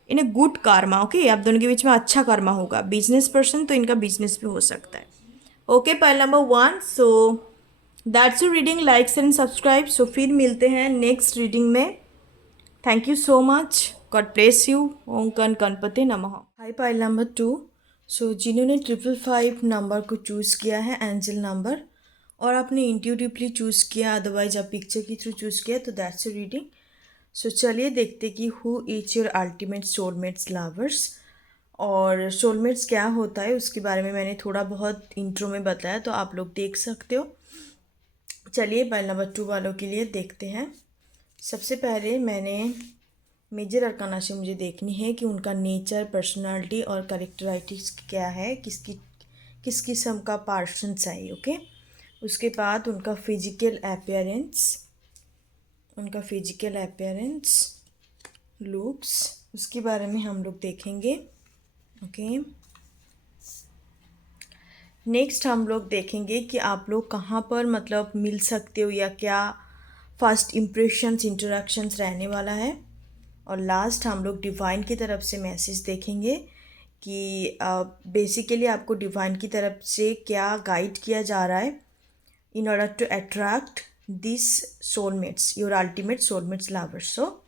in a good karma. Okay, आप दोनों के बीच में अच्छा कर्मा होगा. बिजनेस पर्सन तो इनका बिजनेस भी हो सकता है. Okay, pile number 1. So that's you reading. Likes and subscribe. सो फिर मिलते हैं नेक्स्ट रीडिंग में. Thank you so much. God bless you. Om कन गणपति नमः. High pile number 2. सो जिन्होंने 555 नंबर को चूज़ किया है एंजल नंबर, और आपने इंट्यूटिवली चूज़ किया, अदरवाइज आप पिक्चर के थ्रू चूज़ किया, तो दैट्स यू रीडिंग. सो चलिए देखते कि who is your ultimate soulmates lovers. और सोलमेट्स क्या होता है उसके बारे में मैंने थोड़ा बहुत इंट्रो में बताया, तो आप लोग देख सकते हो. चलिए पाइल नंबर 2 वालों के लिए देखते हैं. सबसे पहले मैंने मेजर अरकाना से मुझे देखनी है कि उनका नेचर, पर्सनालिटी और करेक्टराइटिक्स क्या है, किस किस्म का पर्सन्स है. ओके, उसके बाद उनका फिजिकल अपीयरेंस, लुक्स, उसके बारे में हम लोग देखेंगे. ओके, नेक्स्ट हम लोग देखेंगे कि आप लोग कहाँ पर मतलब मिल सकते हो या क्या फर्स्ट इम्प्रेशंस, इंटरेक्शंस रहने वाला है. और लास्ट हम लोग डिवाइन की तरफ से मैसेज देखेंगे कि बेसिकली आपको डिवाइन की तरफ से क्या गाइड किया जा रहा है in order to attract this soulmates, your ultimate soulmates lovers. So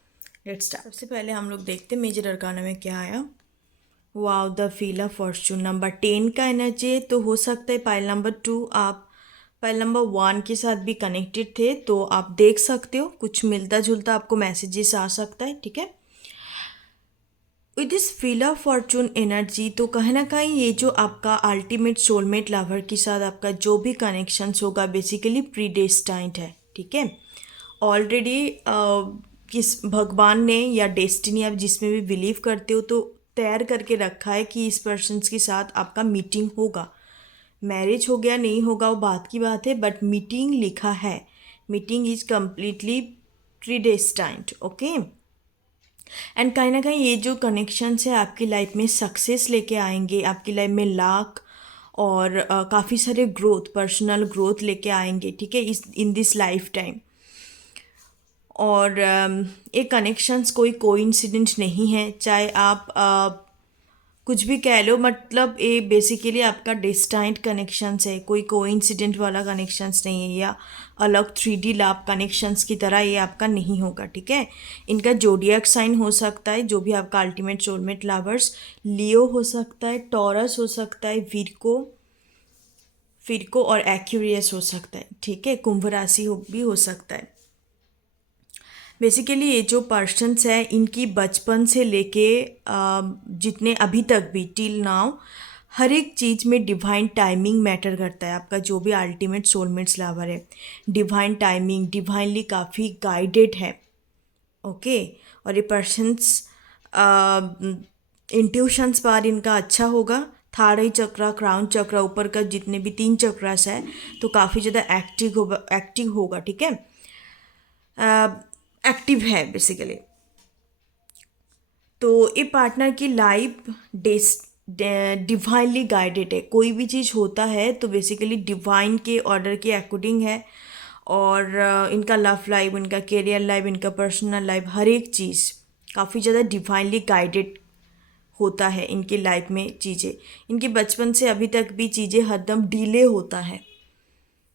let's start. सबसे पहले हम लोग देखते हैं मेजर अरकाना में क्या आया. Wow, the feel of Fortune. Number 10 का एनर्जी है, तो हो सकता है पाइल नंबर 2 आप पाइल नंबर 1 के साथ भी कनेक्टेड थे, तो आप देख सकते हो कुछ मिलता जुलता आपको मैसेजेस आ सकता है. ठीक है, with this feel of Fortune energy, तो कहीं ना कहीं ये जो आपका अल्टीमेट सोलमेट लवर के साथ आपका जो भी कनेक्शंस होगा बेसिकली प्रीडेस्टाइंड है. ठीक है, ऑलरेडी किस भगवान ने या डेस्टिनी, आप जिसमें भी बिलीव करते हो, तो तैयार करके रखा है कि इस पर्सन के साथ आपका मीटिंग होगा. मैरिज हो गया नहीं होगा वो बात की बात है, बट मीटिंग लिखा है. Meeting is completely predestined. Okay, and कहीं ना कहीं ये जो कनेक्शंस है आपकी लाइफ में सक्सेस लेके आएंगे, आपकी लाइफ में लाख और काफ़ी सारे ग्रोथ, पर्सनल ग्रोथ लेके आएंगे. ठीक है, इस इन दिस लाइफ टाइम. और ये कनेक्शंस कोई कोइंसिडेंट नहीं है, चाहे आप कुछ भी कह लो, मतलब ये बेसिकली आपका डेस्टाइंड कनेक्शंस है, कोई कोइंसिडेंट वाला कनेक्शंस नहीं है, या अलग 3D लैब कनेक्शंस की तरह ये आपका नहीं होगा. ठीक है, इनका जोडियक साइन हो सकता है, जो भी आपका अल्टीमेट सोलमेट लवर्स, लियो हो सकता है, टॉरस हो सकता है, फिरको और एक्यूरियस हो सकता है. ठीक है, कुंभ राशि भी हो सकता है. बेसिकली ये जो पर्सन्स है इनकी बचपन से लेके जितने अभी तक भी टिल नाउ हर एक चीज़ में डिवाइन टाइमिंग मैटर करता है. आपका जो भी अल्टीमेट सोलमेट्स लवर है, डिवाइन टाइमिंग, डिवाइनली काफ़ी गाइडेड है. ओके, और ये पर्सन्स इंट्यूशंस पार इनका अच्छा होगा. थर्ड आई चक्रा, क्राउन चक्रा, ऊपर का जितने भी 3 चक्रास है तो काफ़ी ज़्यादा एक्टिव होगा. ठीक है, एक्टिव है बेसिकली. तो ये पार्टनर की लाइफ डिवाइनली गाइडेड है. कोई भी चीज़ होता है तो बेसिकली डिवाइन के ऑर्डर के अकॉर्डिंग है. और इनका लव लाइफ, इनका कैरियर लाइफ, इनका पर्सनल लाइफ, हर एक चीज़ काफ़ी ज़्यादा डिवाइनली गाइडेड होता है. इनकी लाइफ में चीज़ें, इनके बचपन से अभी तक भी चीज़ें हरदम डिले होता है.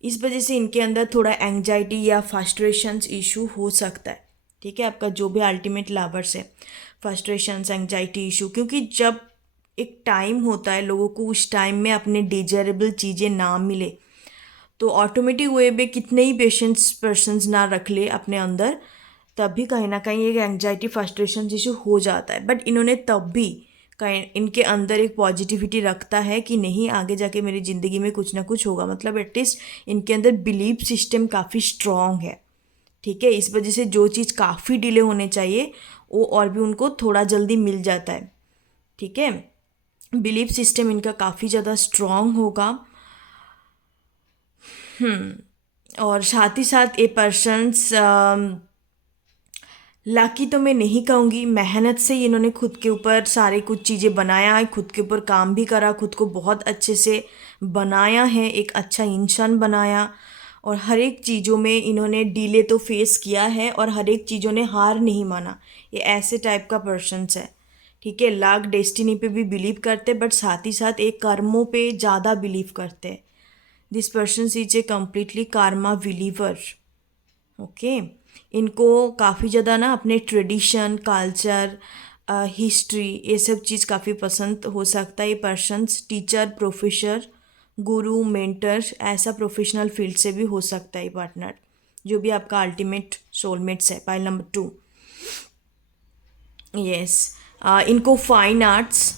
इस वजह से इनके अंदर थोड़ा एंग्जाइटी या फ्रस्ट्रेशंस इशू हो सकता है. ठीक है, आपका जो भी अल्टीमेट लवर्स है, फ्रस्ट्रेशंस, एंग्जाइटी इशू, क्योंकि जब एक टाइम होता है लोगों को उस टाइम में अपने डिजायरेबल चीज़ें ना मिले, तो ऑटोमेटिक वे में कितने ही पेशेंस पर्सन्स ना रख ले अपने अंदर, तब भी कहीं ना कहीं एक एंग्जाइटी, फ्रस्ट्रेशन इशू हो जाता है. बट इन्होंने तब भी कहीं इनके अंदर एक पॉजिटिविटी रखता है कि नहीं, आगे जाके मेरी ज़िंदगी में कुछ ना कुछ होगा. मतलब एटलीस्ट इनके अंदर बिलीफ सिस्टम काफ़ी स्ट्रॉन्ग है. ठीक है, इस वजह से जो चीज़ काफ़ी डिले होने चाहिए वो और भी उनको थोड़ा जल्दी मिल जाता है. ठीक है, बिलीफ सिस्टम इनका काफ़ी ज़्यादा स्ट्रॉन्ग होगा. और साथ ही साथ ये पर्सन्स लकी तो मैं नहीं कहूँगी, मेहनत से ही इन्होंने खुद के ऊपर सारे कुछ चीज़ें बनाया है, खुद के ऊपर काम भी करा, खुद को बहुत अच्छे से बनाया है, एक अच्छा इंसान बनाया. और हर एक चीज़ों में इन्होंने डीले तो फेस किया है और हर एक चीज़ों ने हार नहीं माना. ये ऐसे टाइप का पर्सन्स है. ठीक है, लक डेस्टिनी पे भी बिलीव करते, बट साथ ही साथ एक कर्मों पे ज़्यादा बिलीव करते हैं। This person is a completely Karma believer. Okay, इनको काफ़ी ज़्यादा ना अपने ट्रेडिशन, कल्चर, हिस्ट्री, ये सब चीज़ काफ़ी पसंद हो सकता है। ये पर्सन्स टीचर, प्रोफेसर, गुरु, मेंटर, ऐसा प्रोफेशनल फील्ड से भी हो सकता है पार्टनर, जो भी आपका अल्टीमेट सोलमेट्स है। पाइल नंबर 2, यस, इनको फाइन आर्ट्स,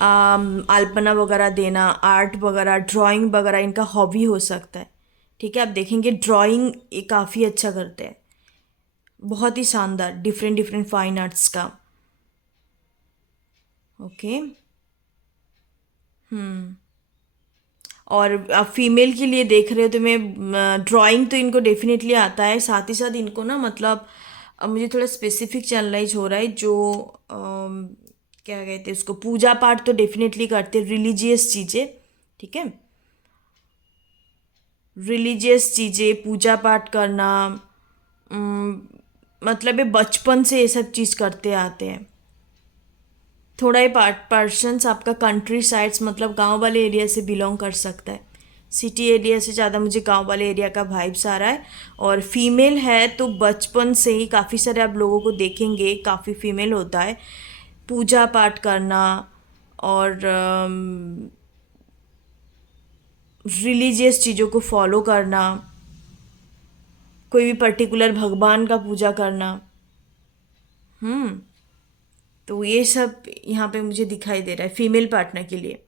अल्पना वगैरह देना, आर्ट वगैरह, ड्राइंग वगैरह इनका हॉबी हो सकता है। ठीक है, आप देखेंगे ड्राइंग ये काफ़ी अच्छा करते हैं, बहुत ही शानदार, डिफरेंट डिफरेंट फाइन आर्ट्स का। ओके, और आप फीमेल के लिए देख रहे हो तो मैं ड्राइंग तो इनको डेफिनेटली आता है, साथ ही साथ इनको ना मतलब मुझे थोड़ा स्पेसिफिक चैनलाइज हो रहा है, जो क्या कहते हैं उसको, पूजा पाठ तो डेफिनेटली करते, रिलीजियस चीज़ें। ठीक है, रिलीजियस चीज़ें, पूजा पाठ करना, अम, मतलब ये बचपन से ये सब चीज़ करते आते हैं। थोड़ा ये पर्सन्स आपका कंट्री साइड्स मतलब गांव वाले एरिया से बिलोंग कर सकता है। सिटी एरिया से ज़्यादा मुझे गांव वाले एरिया का वाइब्स आ रहा है। और फीमेल है तो बचपन से ही काफ़ी सारे आप लोगों को देखेंगे काफ़ी फीमेल होता है, पूजा पाठ करना और रिलीजियस चीज़ों को फॉलो करना, कोई भी पर्टिकुलर भगवान का पूजा करना। तो ये सब यहाँ पे मुझे दिखाई दे रहा है फीमेल पार्टनर के लिए।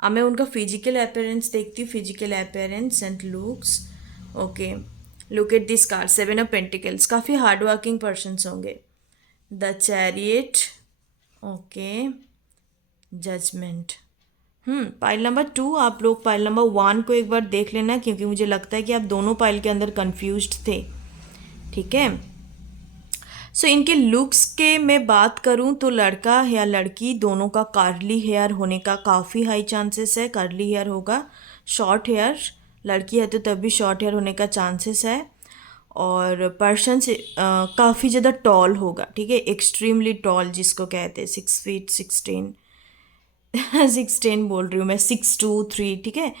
अब मैं उनका फिजिकल अपीयरेंस देखती हूँ, physical appearance and looks. Okay, look at this card, 7 of pentacles, काफ़ी हार्ड वर्किंग पर्सन्स होंगे। The chariot, okay, judgement. Pile number 2, आप लोग पाइल नंबर 1 को एक बार देख लेना, क्योंकि मुझे लगता है कि आप दोनों पाइल के अंदर कंफ्यूज्ड थे। ठीक है, सो इनके लुक्स के मैं बात करूं तो लड़का या लड़की दोनों का कर्ली हेयर होने का काफ़ी हाई चांसेस है। कर्ली हेयर होगा, शॉर्ट हेयर लड़की है तो तब भी शॉर्ट हेयर होने का चांसेस है। और पर्सन से काफ़ी ज़्यादा टॉल होगा। ठीक है, एक्सट्रीमली टॉल जिसको कहते हैं, 6 फीट 16 16 बोल रही हूँ मैं, 6'2" 3। ठीक है,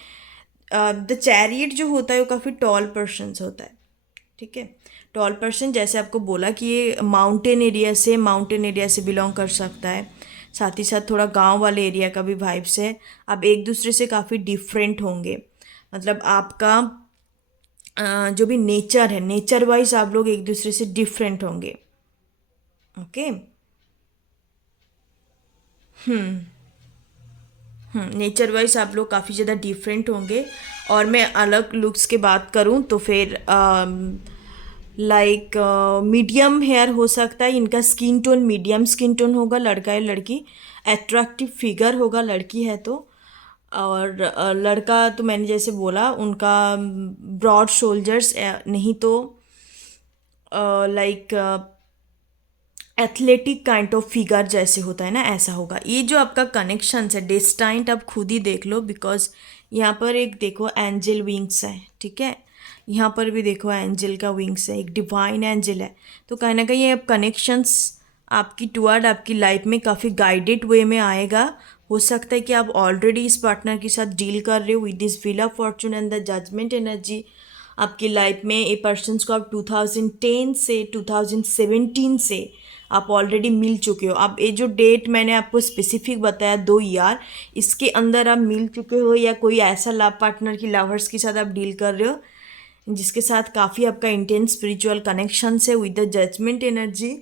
द चैरियट जो होता है वो काफ़ी टॉल पर्सन्स होता है। ठीक है, टॉल पर्सन जैसे आपको बोला कि ये माउंटेन एरिया से बिलोंग कर सकता है, साथ ही साथ थोड़ा गांव वाले एरिया का भी वाइब्स है। अब एक दूसरे से काफ़ी डिफरेंट होंगे, मतलब आपका जो भी नेचर है, नेचर वाइज आप लोग एक दूसरे से डिफरेंट होंगे। ओके, नेचर वाइज आप लोग काफ़ी ज़्यादा डिफरेंट होंगे। और मैं अलग लुक्स की बात करूँ तो फिर लाइक मीडियम हेयर हो सकता है, इनका skin tone medium skin tone होगा, लड़का या लड़की, अट्रैक्टिव फिगर होगा लड़की है तो। और लड़का तो मैंने जैसे बोला उनका ब्रॉड शोल्डर्स, नहीं तो like athletic kind of figure जैसे होता है ना, ऐसा होगा। ये जो आपका कनेक्शन है डेस्टाइंट, आप खुद ही देख लो, बिकॉज यहाँ पर एक देखो एंजल विंग्स है। ठीक है, यहाँ पर भी देखो एंजल का विंग्स है, एक डिवाइन एंजल है। तो कहीं ना कहीं ये कनेक्शंस आपकी टुवर्ड आपकी लाइफ में काफ़ी गाइडेड वे में आएगा। हो सकता है कि आप ऑलरेडी इस पार्टनर के साथ डील कर रहे हो with this wheel of fortune and the judgement energy. आपकी लाइफ में ये पर्सन्स को आप 2010 से 2017 से आप ऑलरेडी मिल चुके हो। अब ये जो डेट मैंने आपको स्पेसिफिक बताया 2 ईयर, इसके अंदर आप मिल चुके हो, या कोई ऐसा लव पार्टनर की लवर्स के साथ आप डील कर रहे हो जिसके साथ काफ़ी आपका इंटेंस स्पिरिचुअल कनेक्शन है विद द जजमेंट एनर्जी,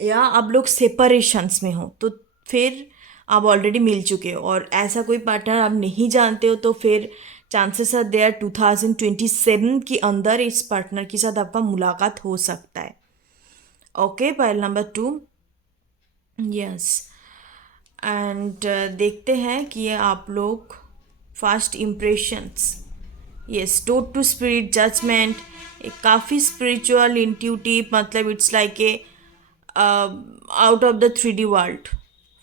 या आप लोग सेपरेशंस में हो तो फिर आप ऑलरेडी मिल चुके हो। और ऐसा कोई पार्टनर आप नहीं जानते हो तो फिर चांसेस आर देयर 2027 के अंदर इस पार्टनर के साथ आपका मुलाकात हो सकता है। Okay, pile number 2, yes. And देखते हैं कि ये आप लोग first impressions, yes, tote to spirit judgment, एक काफ़ी स्पिरिचुअल इंट्यूटिव, मतलब it's like a out of the 3D world,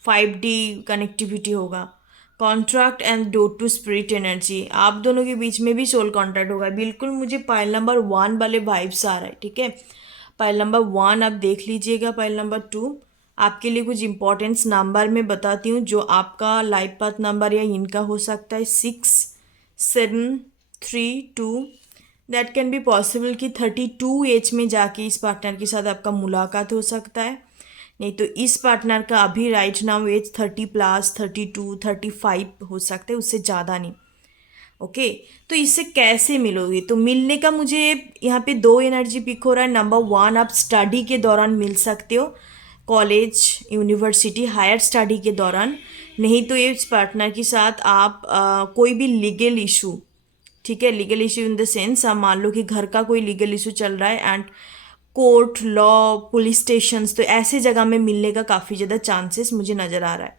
5D connectivity होगा। Contract and dote to spirit energy, आप दोनों के बीच में भी सोल कॉन्ट्रैक्ट होगा। बिल्कुल मुझे पाइल नंबर 1 वाले वाइब्स आ रहा है। ठीक है, पाइल नंबर 1 आप देख लीजिएगा, पाइल नंबर 2 आपके लिए कुछ इंपॉर्टेंस नंबर में बताती हूँ जो आपका लाइफ पाथ नंबर या इनका हो सकता है 6732। दैट कैन बी पॉसिबल कि 32 एज में जाके इस पार्टनर के साथ आपका मुलाकात हो सकता है। नहीं तो इस पार्टनर का अभी राइट नाउ एज 30+, 32, 35 हो सकता है, उससे ज़्यादा नहीं। ओके, तो इससे कैसे मिलोगे? तो मिलने का मुझे यहाँ पे दो एनर्जी पिक हो रहा है। नंबर वन, आप स्टडी के दौरान मिल सकते हो, कॉलेज, यूनिवर्सिटी, हायर स्टडी के दौरान। नहीं तो ये पार्टनर के साथ आप कोई भी लीगल इशू, ठीक है, legal issue in the sense, आप मान लो कि घर का कोई लीगल इशू चल रहा है and court, law, police stations, तो ऐसे जगह में मिलने का काफ़ी ज़्यादा चांसेस मुझे नज़र आ रहा है।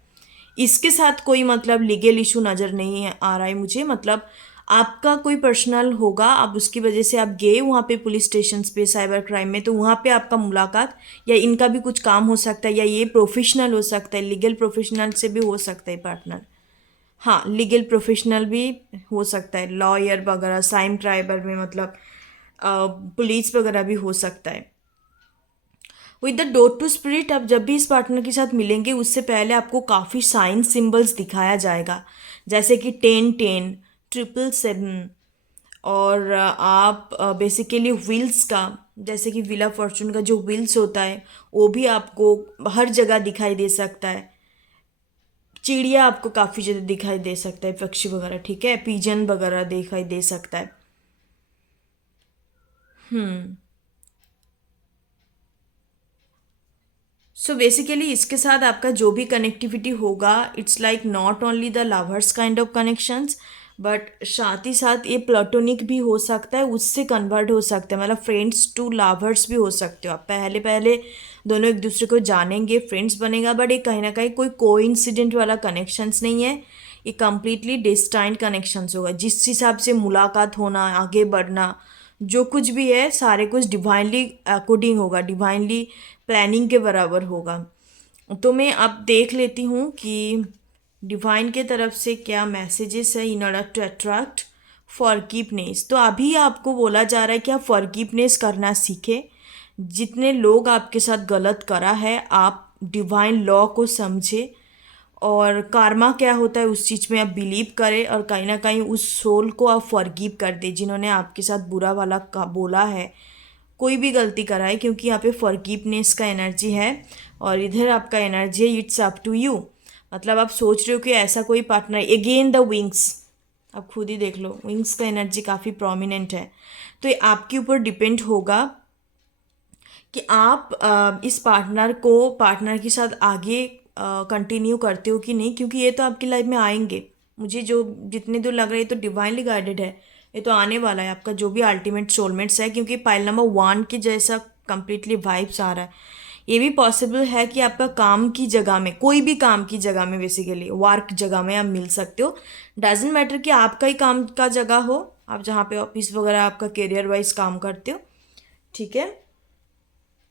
इसके साथ कोई मतलब लीगल इशू नज़र नहीं आ रहा है मुझे, मतलब आपका कोई पर्सनल होगा, आप उसकी वजह से आप गए वहाँ पे पुलिस स्टेशन पे, साइबर क्राइम में, तो वहाँ पे आपका मुलाकात, या इनका भी कुछ काम हो सकता है, या ये प्रोफेशनल हो सकता है, लीगल प्रोफेशनल से भी हो सकता है पार्टनर। हाँ, लीगल प्रोफेशनल भी हो सकता है, लॉयर वगैरह, साइम ट्राइबर में, मतलब पुलिस वगैरह भी हो सकता है। With the door to spirit, आप जब भी इस पार्टनर के साथ मिलेंगे उससे पहले आपको काफ़ी साइन सिंबल्स दिखाया जाएगा, जैसे कि 1010, 777, और आप बेसिकली व्हील्स का, जैसे कि व्हील ऑफ फॉर्चून का जो व्हील्स होता है वो भी आपको हर जगह दिखाई दे सकता है। चिड़िया आपको काफ़ी ज़्यादा दिखाई दे सकता है, पक्षी वगैरह, ठीक है, पिजन वगैरह दिखाई दे सकता है। सो बेसिकली इसके साथ आपका जो भी कनेक्टिविटी होगा, it's like not only the lovers kind of connections, but साथ ही साथ ये प्लेटोनिक भी हो सकता है, उससे कन्वर्ट हो सकता है, मतलब फ्रेंड्स टू लवर्स भी हो सकते हो आप। पहले पहले दोनों एक दूसरे को जानेंगे, फ्रेंड्स बनेगा, बट ये कहीं ना कहीं कोई कोइंसिडेंट वाला कनेक्शंस नहीं है, ये कम्प्लीटली डिस्टाइंड कनेक्शंस होगा। जिस हिसाब से मुलाकात होना, आगे बढ़ना, जो कुछ भी है सारे कुछ डिवाइनली अकॉर्डिंग होगा, डिवाइनली प्लानिंग के बराबर होगा। तो मैं अब देख लेती हूँ कि डिवाइन के तरफ से क्या मैसेजेस है in order to attract forgiveness. तो अभी आपको बोला जा रहा है कि आप फॉरगिवनेस करना सीखें। जितने लोग आपके साथ गलत करा है, आप डिवाइन लॉ को समझे और कार्मा क्या होता है उस चीज़ में आप बिलीव करें, और कहीं ना कहीं उस सोल को आप फॉरगिव कर दें जिन्होंने आपके साथ बुरा वाला का बोला है, कोई भी गलती करा है, क्योंकि यहाँ पे फॉरगिवनेस का एनर्जी है और इधर आपका एनर्जी है इट्स अप टू यू। मतलब आप सोच रहे हो कि ऐसा कोई पार्टनर, अगेन द विंग्स, आप खुद ही देख लो, विंग्स का एनर्जी काफ़ी प्रोमिनेंट है। तो ये आपके ऊपर डिपेंड होगा कि आप इस पार्टनर के साथ आगे कंटिन्यू करते हो कि नहीं, क्योंकि ये तो आपकी लाइफ में आएंगे। मुझे जो जितने दूर लग रहा है ये तो डिवाइनली गाइडेड है, ये तो आने वाला है आपका जो भी अल्टीमेट सोलमेट्स है, क्योंकि पाइल नंबर 1 के जैसा कंप्लीटली वाइब्स आ रहा है। ये भी पॉसिबल है कि आपका काम की जगह में, कोई भी काम की जगह में, बेसिकली वर्क जगह में आप मिल सकते हो। डजेंट मैटर कि आपका ही काम का जगह हो, आप जहाँ पे ऑफिस वगैरह आपका करियर वाइज काम करते हो, ठीक है,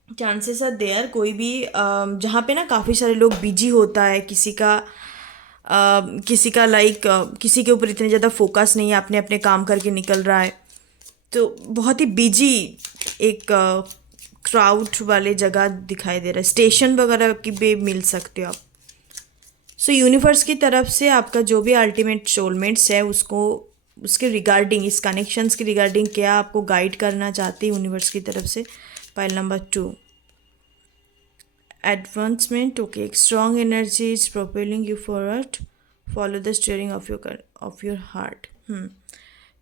चांसेस आर देयर। कोई भी जहाँ पे ना काफ़ी सारे लोग बिजी होता है, किसी का लाइक किसी के ऊपर इतने ज़्यादा फोकस नहीं है, अपने अपने काम करके निकल रहा है, तो बहुत ही बिजी एक क्राउड वाले जगह दिखाई दे रहा है। स्टेशन वगैरह की भी मिल सकते हो आप। सो यूनिवर्स की तरफ से आपका जो भी अल्टीमेट सोलमेट्स है उसको, उसके रिगार्डिंग, इस कनेक्शंस के रिगार्डिंग क्या आपको गाइड करना चाहते हैं यूनिवर्स की तरफ से। Pile number 2, advancement, okay, strong energy is propelling you forward, follow the steering of your heart।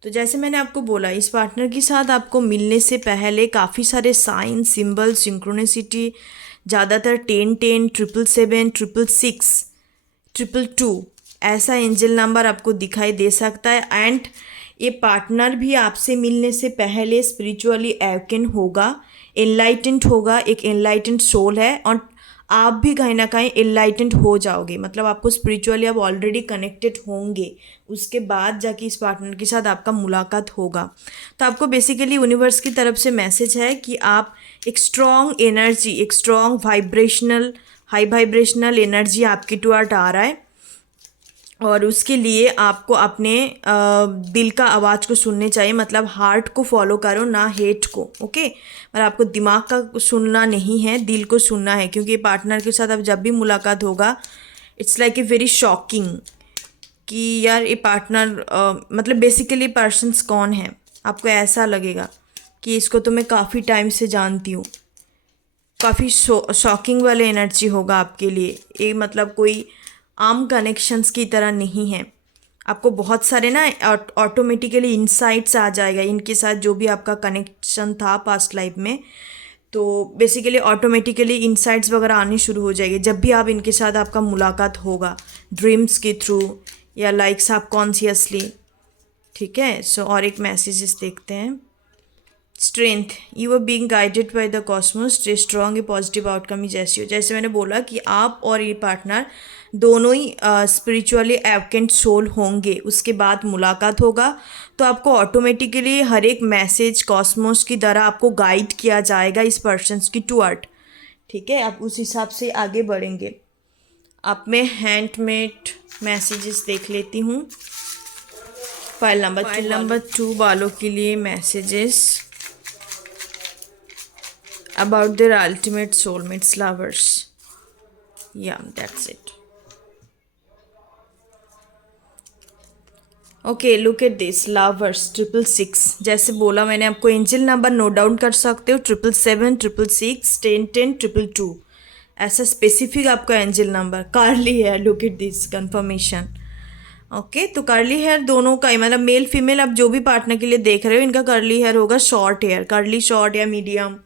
तो जैसे मैंने आपको बोला, इस पार्टनर के साथ आपको मिलने से पहले काफ़ी सारे साइन, सिंबल, सिंक्रोनिसिटी, ज़्यादातर 1010, 777, 666, 222 ऐसा एंजल नंबर आपको दिखाई दे सकता है। एंड ये पार्टनर भी आपसे मिलने से पहले स्पिरिचुअली एवकन होगा, एनलाइटेंड होगा, एक एनलाइटेंड सोल है, और आप भी कहीं ना कहीं एनलाइटेंड हो जाओगे, मतलब आपको स्पिरिचुअली आप ऑलरेडी कनेक्टेड होंगे, उसके बाद जाके इस पार्टनर के साथ आपका मुलाकात होगा। तो आपको बेसिकली यूनिवर्स की तरफ से मैसेज है कि आप एक स्ट्रॉन्ग एनर्जी, एक strong vibrational, high vibrational energy आपकी टुवर्ड आ रहा है, और उसके लिए आपको अपने दिल का आवाज़ को सुनने चाहिए, मतलब हार्ट को फॉलो करो ना हेट को। ओके, पर आपको दिमाग का सुनना नहीं है, दिल को सुनना है, क्योंकि पार्टनर के साथ अब जब भी मुलाकात होगा it's like a very shocking कि यार ये पार्टनर मतलब बेसिकली पर्सन्स कौन है। आपको ऐसा लगेगा कि इसको तो मैं काफ़ी टाइम से जानती हूँ। काफ़ी शॉकिंग वाले एनर्जी होगा आपके लिए ये, मतलब कोई आम कनेक्शंस की तरह नहीं है। आपको बहुत सारे ना ऑटोमेटिकली इंसाइट्स आ जाएगा इनके साथ, जो भी आपका कनेक्शन था पास्ट लाइफ में, तो बेसिकली ऑटोमेटिकली इंसाइट्स वगैरह आनी शुरू हो जाएगी जब भी आप इनके साथ आपका मुलाकात होगा, ड्रीम्स के थ्रू या लाइक सबकॉन्शियसली। ठीक है, सो और एक मैसेजेस देखते हैं। Strength, you are being guided by the cosmos, stay strong, a positive outcome ही जैसी हो। जैसे मैंने बोला कि आप और ये पार्टनर दोनों ही स्पिरिचुअली एवकेंट सोल होंगे, उसके बाद मुलाकात होगा तो आपको ऑटोमेटिकली हर एक मैसेज कॉस्मोस की तरह आपको गाइड किया जाएगा इस पर्सन्स की टूअर्ड। ठीक है, आप उस हिसाब से आगे बढ़ेंगे। अब मैं हैंडमेड मैसेजेस देख लेती हूँ। फाइल नंबर 2 वालों के लिए messages about their ultimate soulmates lovers. Yeah, that's it. Okay, look at this lovers 666। जैसे बोला मैंने आपको, एंजल नंबर नोट डाउन कर सकते हो, 777, 666, 1010, 222। ऐसा स्पेसिफिक आपका एंजल नंबर कार्ली है। Look at this confirmation. Okay, तो कर्ली हेयर दोनों का ही, मतलब मेल फीमेल आप जो भी पार्टनर के लिए देख रहे हो, इनका कर्ली हेयर होगा, शॉर्ट हेयर, कर्ली शॉर्ट या मीडियम।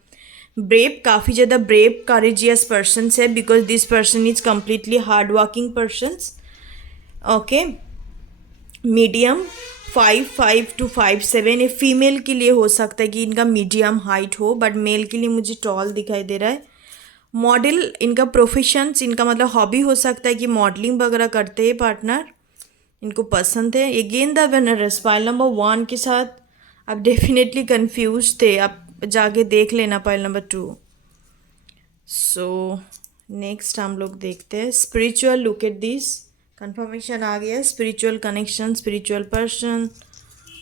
ब्रेव, काफ़ी ज़्यादा ब्रेव करेजियस पर्सन है, because this person is completely hard working persons. Okay, medium 5'5" to 5'7", ये फीमेल के लिए हो सकता है कि इनका मीडियम हाइट हो, बट मेल के लिए मुझे टॉल दिखाई दे रहा है। मॉडल, इनका प्रोफेशंस, इनका मतलब हॉबी हो सकता है कि मॉडलिंग वगैरह करते हैं पार्टनर, इनको पसंद है। Again the winner pile number 1 के साथ आप डेफिनेटली कंफ्यूज थे, आप जाके देख लेना पाइल नंबर 2। सो नेक्स्ट हम लोग देखते हैं spiritual. Look at this confirmation आ गया, spiritual connection, spiritual person,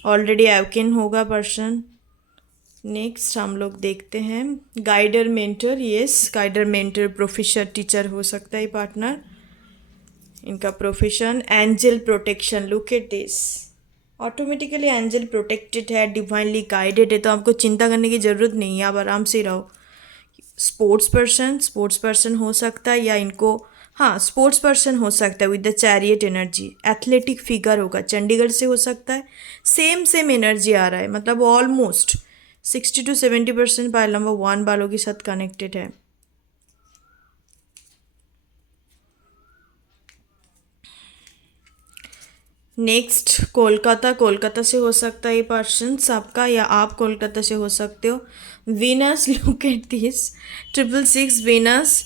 already awaken होगा पर्सन। नेक्स्ट हम लोग देखते हैं guider mentor. Yes, guider mentor, professor, teacher हो सकता है पार्टनर। इनका profession angel protection. Look at this, automatically angel protected है, डिवाइनली गाइडेड है, तो आपको चिंता करने की ज़रूरत नहीं है, आप आराम से रहो। स्पोर्ट्स पर्सन हो सकता है, या इनको, हाँ स्पोर्ट्स पर्सन हो सकता है with the chariot energy. Athletic figure होगा, चंडीगढ़ से हो सकता है। सेम एनर्जी आ रहा है, मतलब ऑलमोस्ट 60 to 70% पाइल नंबर 1 वालों के साथ कनेक्टेड है। नेक्स्ट कोलकाता से हो सकता है ये पर्सन आपका, या आप कोलकाता से हो सकते हो। Venus, look at this 666 Venus,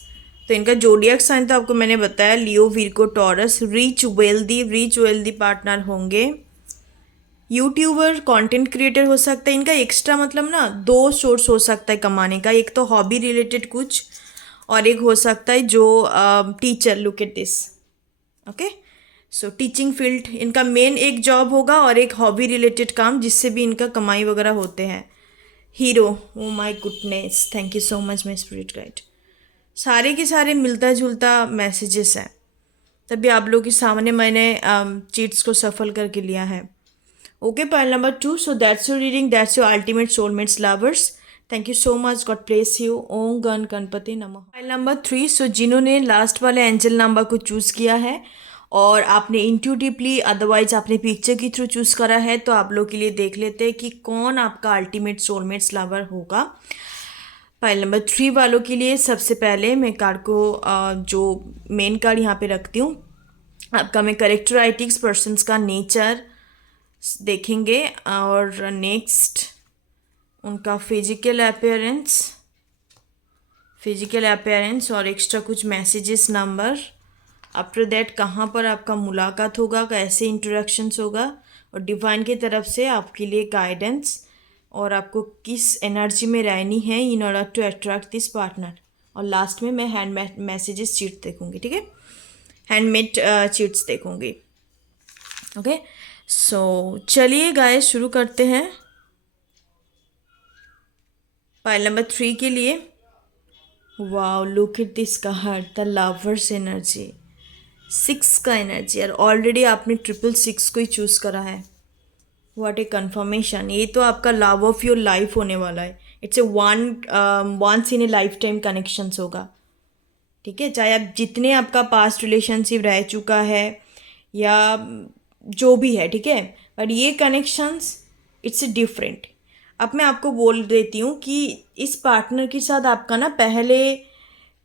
तो इनका जोडियक साइन तो आपको मैंने बताया, Leo, Virgo, Taurus. Rich wealthy partner होंगे। यूट्यूबर, कंटेंट क्रिएटर हो सकता है इनका। एक्स्ट्रा मतलब ना 2 सोर्स हो सकता है कमाने का, एक तो हॉबी रिलेटेड कुछ, और एक हो सकता है जो teacher. Look at this. Okay, so teaching field इनका मेन एक जॉब होगा, और एक हॉबी रिलेटेड काम जिससे भी इनका कमाई वगैरह होते हैं। Hero, oh my goodness, thank you so much my spirit guide. सारे के सारे मिलता जुलता मैसेजेस हैं, तभी आप लोगों के सामने मैंने चीट्स को सफल करके लिया है। Okay, pile number 2, so that's your reading, that's your ultimate soulmates lovers. Thank you so much, God bless you, Om गण गणपति नमः। पाइल नंबर 3, सो जिन्होंने लास्ट वाले एंजल नंबर को चूज़ किया है और आपने इंट्यूटिवली, अदरवाइज आपने पिक्चर के थ्रू चूज़ करा है, तो आप लोग के लिए देख लेते हैं कि कौन आपका अल्टीमेट सोलमेट्स लवर होगा। फाइल नंबर 3 वालों के लिए सबसे पहले मैं कार्ड को जो मेन कार्ड यहाँ पे रखती हूँ, आपका मैं करेक्टराइटिक्स पर्सन्स का नेचर देखेंगे, और नेक्स्ट उनका फिजिकल अपीयरेंस और एक्स्ट्रा कुछ मैसेजेस नंबर। आफ्टर दैट कहाँ पर आपका मुलाकात होगा, कैसे इंट्रोडक्शंस होगा, और डिवाइन की तरफ से आपके लिए गाइडेंस, और आपको किस एनर्जी में रहनी है in order to attract this partner. और लास्ट में मैं हैंड मैसेजेस चीट देखूंगी। ठीक है, हैंडमेड चीट्स देखूंगी। ओके, सो चलिए गाइस शुरू करते हैं पाइल नंबर 3 के लिए। Wow, look at this card, the lovers energy, 6 का एनर्जी। और ऑलरेडी आपने 666 को ही चूज करा है। व्हाट ए कंफर्मेशन, ये तो आपका लव ऑफ योर लाइफ होने वाला है। It's a once in a lifetime connections होगा। ठीक है, चाहे आप जितने आपका पास्ट रिलेशनशिप रह चुका है या जो भी है, ठीक है, पर ये कनेक्शंस इट्स डिफरेंट। अब मैं आपको बोल देती हूँ कि इस पार्टनर के साथ आपका ना पहले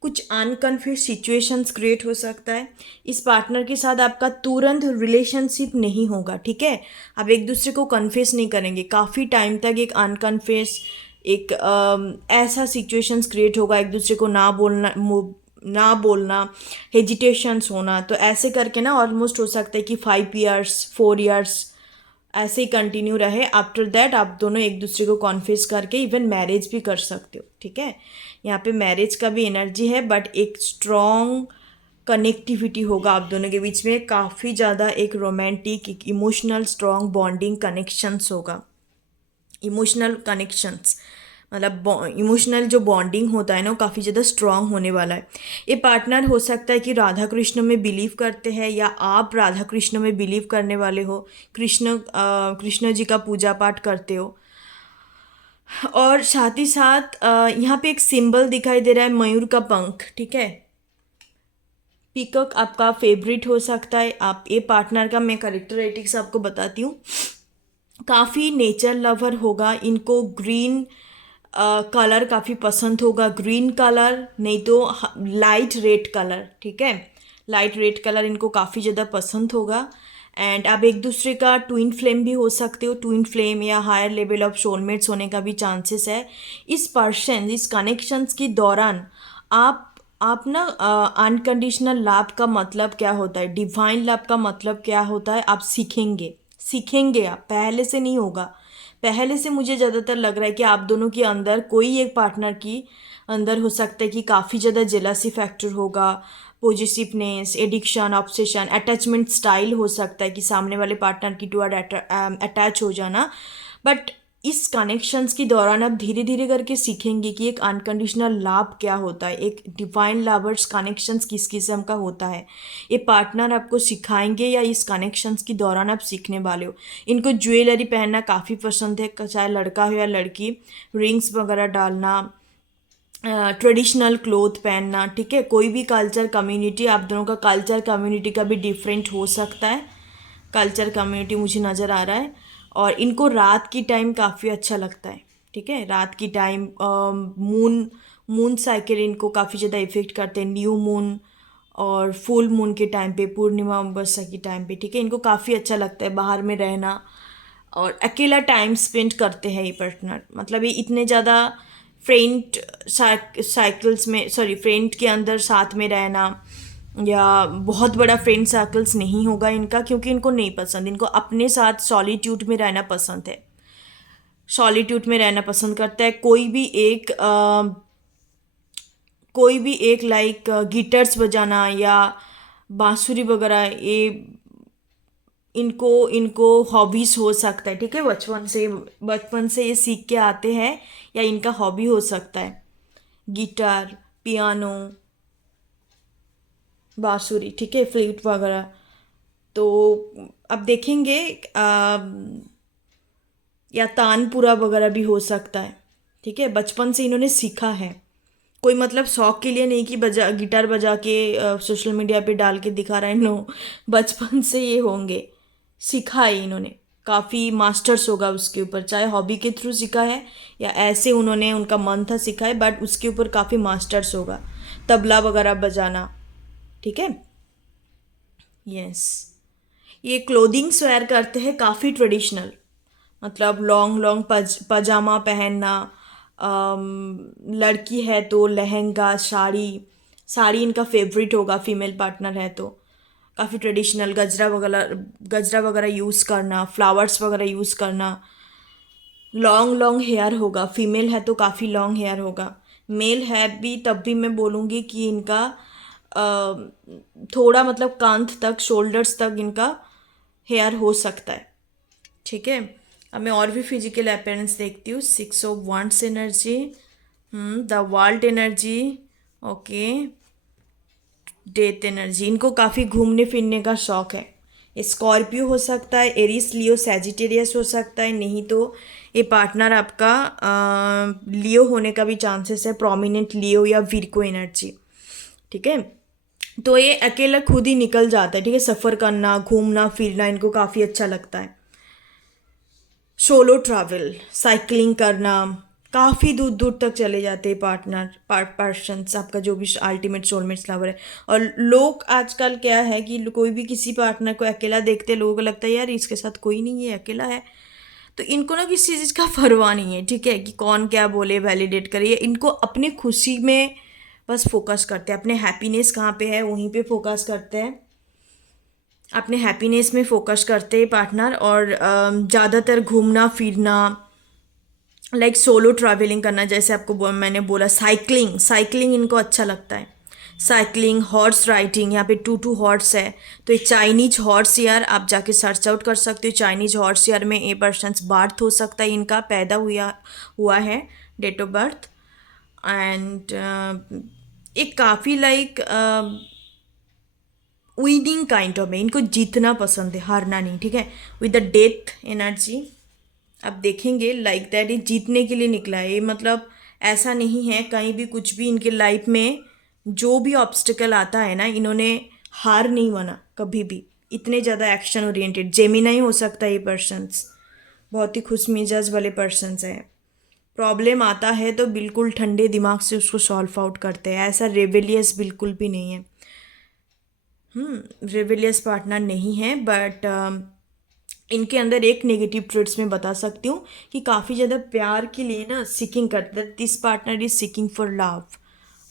कुछ अनकन्फ्यूज सिचुएशंस क्रिएट हो सकता है। इस पार्टनर के साथ आपका तुरंत रिलेशनशिप नहीं होगा। ठीक है, आप एक दूसरे को कन्फेस नहीं करेंगे, काफ़ी टाइम तक एक अनकन्फेस एक ऐसा सिचुएशंस क्रिएट होगा, एक दूसरे को ना बोलना हेजिटेशंस होना। तो ऐसे करके ना ऑलमोस्ट हो सकता है कि 5 years 4 years ऐसे ही कंटिन्यू रहे। आफ्टर दैट आप दोनों एक दूसरे को कॉन्फेस करके इवन मैरिज भी कर सकते हो। ठीक है, यहाँ पे मैरिज का भी एनर्जी है, बट एक स्ट्रॉन्ग कनेक्टिविटी होगा आप दोनों के बीच में। काफ़ी ज़्यादा एक रोमांटिक, एक इमोशनल स्ट्रॉन्ग बॉन्डिंग कनेक्शंस होगा। इमोशनल कनेक्शंस मतलब इमोशनल जो बॉन्डिंग होता है ना, वो काफ़ी ज़्यादा स्ट्रॉन्ग होने वाला है। ये पार्टनर हो सकता है कि राधा कृष्ण में बिलीव करते हैं, या आप राधा कृष्ण में बिलीव करने वाले हो, कृष्ण जी का पूजा पाठ करते हो। और साथ ही साथ यहाँ पे एक सिंबल दिखाई दे रहा है, मयूर का पंख। ठीक है, पीकॉक आपका फेवरेट हो सकता है। आप ये पार्टनर का मैं करेक्टरिस्टिक्स आपको बताती हूँ। काफ़ी नेचर लवर होगा, इनको ग्रीन कलर काफ़ी पसंद होगा। ग्रीन कलर नहीं तो लाइट रेड कलर। ठीक है, लाइट रेड कलर इनको काफ़ी ज़्यादा पसंद होगा। एंड आप एक दूसरे का ट्विन फ्लेम भी हो सकते हो। ट्विन फ्लेम या हायर लेवल ऑफ सोलमेट्स होने का भी चांसेस है। इस पर्सन, इस कनेक्शंस के दौरान आप ना अनकंडीशनल लव का मतलब क्या होता है, डिवाइन लव का मतलब क्या होता है, आप सीखेंगे आप, पहले से नहीं होगा। पहले से मुझे ज़्यादातर लग रहा है कि आप दोनों के अंदर कोई एक पार्टनर की अंदर हो सकता है कि काफ़ी ज़्यादा जेलसी फैक्टर होगा, पोजिटिवनेस, एडिक्शन, ऑब्सेशन, अटैचमेंट स्टाइल हो सकता है कि सामने वाले पार्टनर की टुवर्ड अटैच हो जाना। बट इस कनेक्शंस के दौरान आप धीरे धीरे करके सीखेंगे कि एक अनकंडीशनल लव क्या होता है, एक डिवाइन लवर्स कनेक्शंस किस किस्म का होता है। ये पार्टनर आपको सिखाएंगे या इस कनेक्शंस के दौरान आप सीखने वाले हो। इनको ज्वेलरी पहनना काफ़ी पसंद है, चाहे लड़का हो या लड़की, रिंग्स वगैरह डालना, ट्रेडिशनल क्लोथ पहनना। ठीक है, कोई भी कल्चर कम्युनिटी, आप दोनों का कल्चर कम्युनिटी का भी डिफरेंट हो सकता है। कल्चर कम्युनिटी मुझे नज़र आ रहा है। और इनको रात की टाइम काफ़ी अच्छा लगता है। ठीक है, रात की टाइम मून साइकिल इनको काफ़ी ज़्यादा इफेक्ट करते हैं। न्यू मून और फुल मून के टाइम पे, पूर्णिमा अमावस्या के टाइम पे। ठीक है, इनको काफ़ी अच्छा लगता है बाहर में रहना और अकेला टाइम स्पेंड करते हैं ये पार्टनर। मतलब ये इतने ज़्यादा फ्रेंड साइकिल्स में, सॉरी, फ्रेंड के अंदर साथ में रहना या बहुत बड़ा फ्रेंड सर्कल्स नहीं होगा इनका, क्योंकि इनको नहीं पसंद। इनको अपने साथ सॉलिट्यूड में रहना पसंद है, सॉलिट्यूड में रहना पसंद करता है। कोई भी एक लाइक गिटार्स बजाना या बांसुरी वगैरह, ये इनको इनको हॉबीज़ हो सकता है। ठीक है, बचपन से ये सीख के आते हैं या इनका हॉबी हो सकता है गिटार, पियानो, बांसुरी। ठीक है, फ्लूट वगैरह। तो अब देखेंगे या तानपुरा वगैरह भी हो सकता है। ठीक है, बचपन से इन्होंने सीखा है। कोई मतलब शौक के लिए नहीं कि गिटार बजा के सोशल मीडिया पे डाल के दिखा रहा है, नो। बचपन से ये होंगे, सीखा है इन्होंने। काफ़ी मास्टर्स होगा उसके ऊपर, चाहे हॉबी के थ्रू सीखा है या ऐसे उन्होंने, उनका मन था सीखा है, बट उसके ऊपर काफ़ी मास्टर्स होगा, तबला वगैरह बजाना। ठीक है, यस। ये क्लोथिंग्स वेयर करते हैं काफ़ी ट्रेडिशनल, मतलब लॉन्ग लॉन्ग पजामा पहनना। लड़की है तो लहंगा, साड़ी। साड़ी इनका फेवरेट होगा, फीमेल पार्टनर है तो काफ़ी ट्रेडिशनल, गजरा वगैरह यूज़ करना, फ्लावर्स वगैरह यूज़ करना। लॉन्ग लॉन्ग हेयर होगा, फीमेल है तो काफ़ी लॉन्ग हेयर होगा। मेल है भी तब भी मैं बोलूँगी कि इनका थोड़ा मतलब कांध तक, शोल्डर्स तक इनका हेयर हो सकता है। ठीक है, अब मैं और भी फिजिकल अपीयरेंस देखती हूँ। 6 of wands energy, the world energy, okay, death energy. इनको काफ़ी घूमने फिरने का शौक है। स्कॉर्पियो हो सकता है, एरिस, लियो, सैजिटेरियस हो सकता है, नहीं तो ये पार्टनर आपका लियो होने का भी चांसेस है, प्रोमिनेंट लियो या विर्को एनर्जी। ठीक है, तो ये अकेला खुद ही निकल जाता है। ठीक है, सफ़र करना, घूमना फिरना इनको काफ़ी अच्छा लगता है। सोलो ट्रैवल, साइकिलिंग करना, काफ़ी दूर दूर तक चले जाते हैं पार्टनर पर्सन्स, आपका जो भी अल्टीमेट सोलमेट्स लवर है। और लोग आजकल क्या है कि कोई भी किसी पार्टनर को अकेला देखते हैं, लोगों को लगता है यार इसके साथ कोई नहीं है, अकेला है। तो इनको ना किसी चीज़ का परवाह नहीं है। ठीक है, कि कौन क्या बोले, वैलिडेट करे, इनको अपने खुशी में बस फोकस करते हैं। अपने हैप्पीनेस कहाँ पे है वहीं पे फोकस करते हैं, अपने हैप्पीनेस में फोकस करते हैं पार्टनर। और ज़्यादातर घूमना फिरना, लाइक सोलो ट्रैवलिंग करना, जैसे आपको मैंने बोला, साइकिलिंग, साइकिलिंग इनको अच्छा लगता है। साइकिलिंग, हॉर्स राइडिंग, यहाँ पे 2 हॉर्स है, तो ये चाइनीज हॉर्स ईयर आप जाके सर्च आउट कर सकते हो। चाइनीज हॉर्स ईयर में ए पर्सन बर्थ हो सकता है, इनका पैदा हुआ हुआ है, डेट ऑफ बर्थ। एंड एक काफ़ी लाइक विनिंग काइंड ऑफ है, इनको जीतना पसंद है, हारना नहीं। ठीक है, विद द डेथ एनर्जी आप देखेंगे लाइक दैट, ये जीतने के लिए निकला है। ये मतलब ऐसा नहीं है कहीं भी कुछ भी इनके लाइफ में जो भी ऑब्स्टिकल आता है ना, इन्होंने हार नहीं माना कभी भी। इतने ज़्यादा एक्शन ओरिएंटेड, जेमिनाई हो सकता है ये पर्सन्स, बहुत ही खुश मिजाज वाले पर्सन्स हैं। प्रॉब्लम आता है तो बिल्कुल ठंडे दिमाग से उसको सॉल्व आउट करते हैं, ऐसा रेबेलियस बिल्कुल भी नहीं है। रेबेलियस पार्टनर नहीं है, बट इनके अंदर एक नेगेटिव ट्रेड्स में बता सकती हूँ कि काफ़ी ज़्यादा प्यार के लिए ना सीकिंग करते हैं। This partner is seeking for love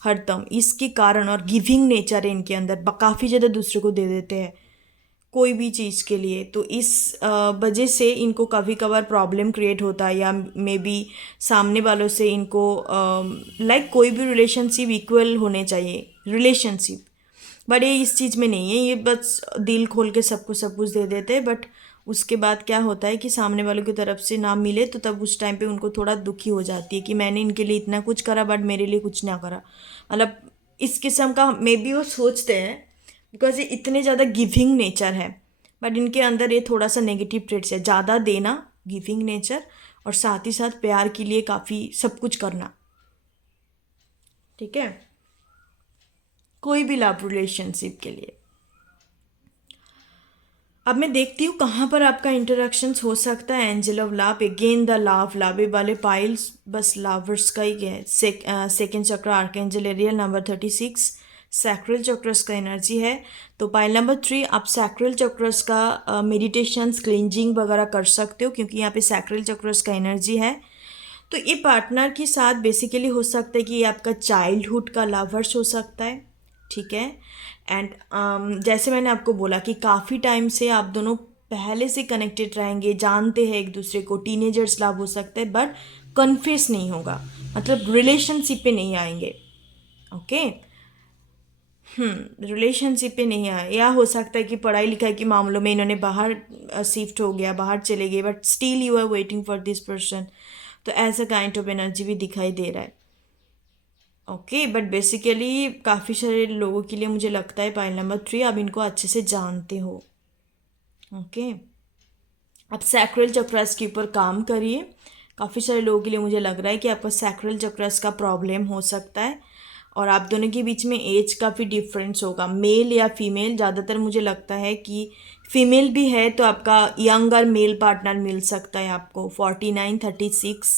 हरदम, इसके कारण। और गिविंग नेचर है इनके अंदर, काफ़ी ज़्यादा दूसरे को दे देते हैं कोई भी चीज़ के लिए। तो इस वजह से इनको कभी कभार प्रॉब्लम क्रिएट होता है, या मे बी सामने वालों से इनको लाइक कोई भी रिलेशनशिप इक्वल होने चाहिए, रिलेशनशिप, बट ये इस चीज़ में नहीं है। ये बस दिल खोल के सबको सब कुछ दे देते हैं, बट उसके बाद क्या होता है कि सामने वालों की तरफ से ना मिले तो तब उस टाइम पे उनको थोड़ा दुखी हो जाती है कि मैंने इनके लिए इतना कुछ करा बट मेरे लिए कुछ ना करा। मतलब इस किस्म का मे बी वो सोचते हैं, बिकॉज ये इतने ज़्यादा गिविंग नेचर है। बट इनके अंदर ये थोड़ा सा नेगेटिव ट्रेट्स है, ज़्यादा देना, गिविंग नेचर, और साथ ही साथ प्यार के लिए काफ़ी सब कुछ करना। ठीक है, कोई भी लव रिलेशनशिप के लिए। अब मैं देखती हूँ कहाँ पर आपका इंटरेक्शंस हो सकता है। Angel of love, again the love, लावे वाले पाइल्स, बस लवर्स का ही है। Second chakra archangel Ariel, number 36 sacral chakras का एनर्जी है। तो पाइल नंबर 3 आप सैक्रल चक्रस का मेडिटेशंस, क्लिंजिंग वगैरह कर सकते हो, क्योंकि यहाँ पे सैक्रल चक्रस का एनर्जी है। तो ये पार्टनर के साथ बेसिकली हो सकता है कि ये आपका चाइल्डहुड का लवर्स हो सकता है। ठीक है, एंड जैसे मैंने आपको बोला कि काफ़ी टाइम से आप दोनों पहले से कनेक्टेड रहेंगे, जानते हैं एक दूसरे को, टीनेजर्स लव हो सकते हैं, बट कन्फेस नहीं होगा, मतलब रिलेशनशिप पे नहीं आएंगे। ओके, रिलेशनशिप पे नहीं आए, या हो सकता है कि पढ़ाई लिखाई के मामलों में इन्होंने बाहर शिफ्ट हो गया, बाहर चले गए, but still you are waiting for this person. तो ऐसा काइंड ऑफ एनर्जी भी दिखाई दे रहा है। ओके, बट बेसिकली काफ़ी सारे लोगों के लिए मुझे लगता है पाइल नंबर 3 आप इनको अच्छे से जानते हो। ओके, आप सैक्रल चक्रस के ऊपर काम करिए। काफ़ी सारे लोगों के लिए मुझे लग रहा है कि आपका सैक्रल चक्रस का प्रॉब्लम हो सकता है, और आप दोनों के बीच में एज काफ़ी डिफरेंस होगा, मेल या फीमेल। ज़्यादातर मुझे लगता है कि फीमेल भी है तो आपका यंगर मेल पार्टनर मिल सकता है आपको, 49, 36।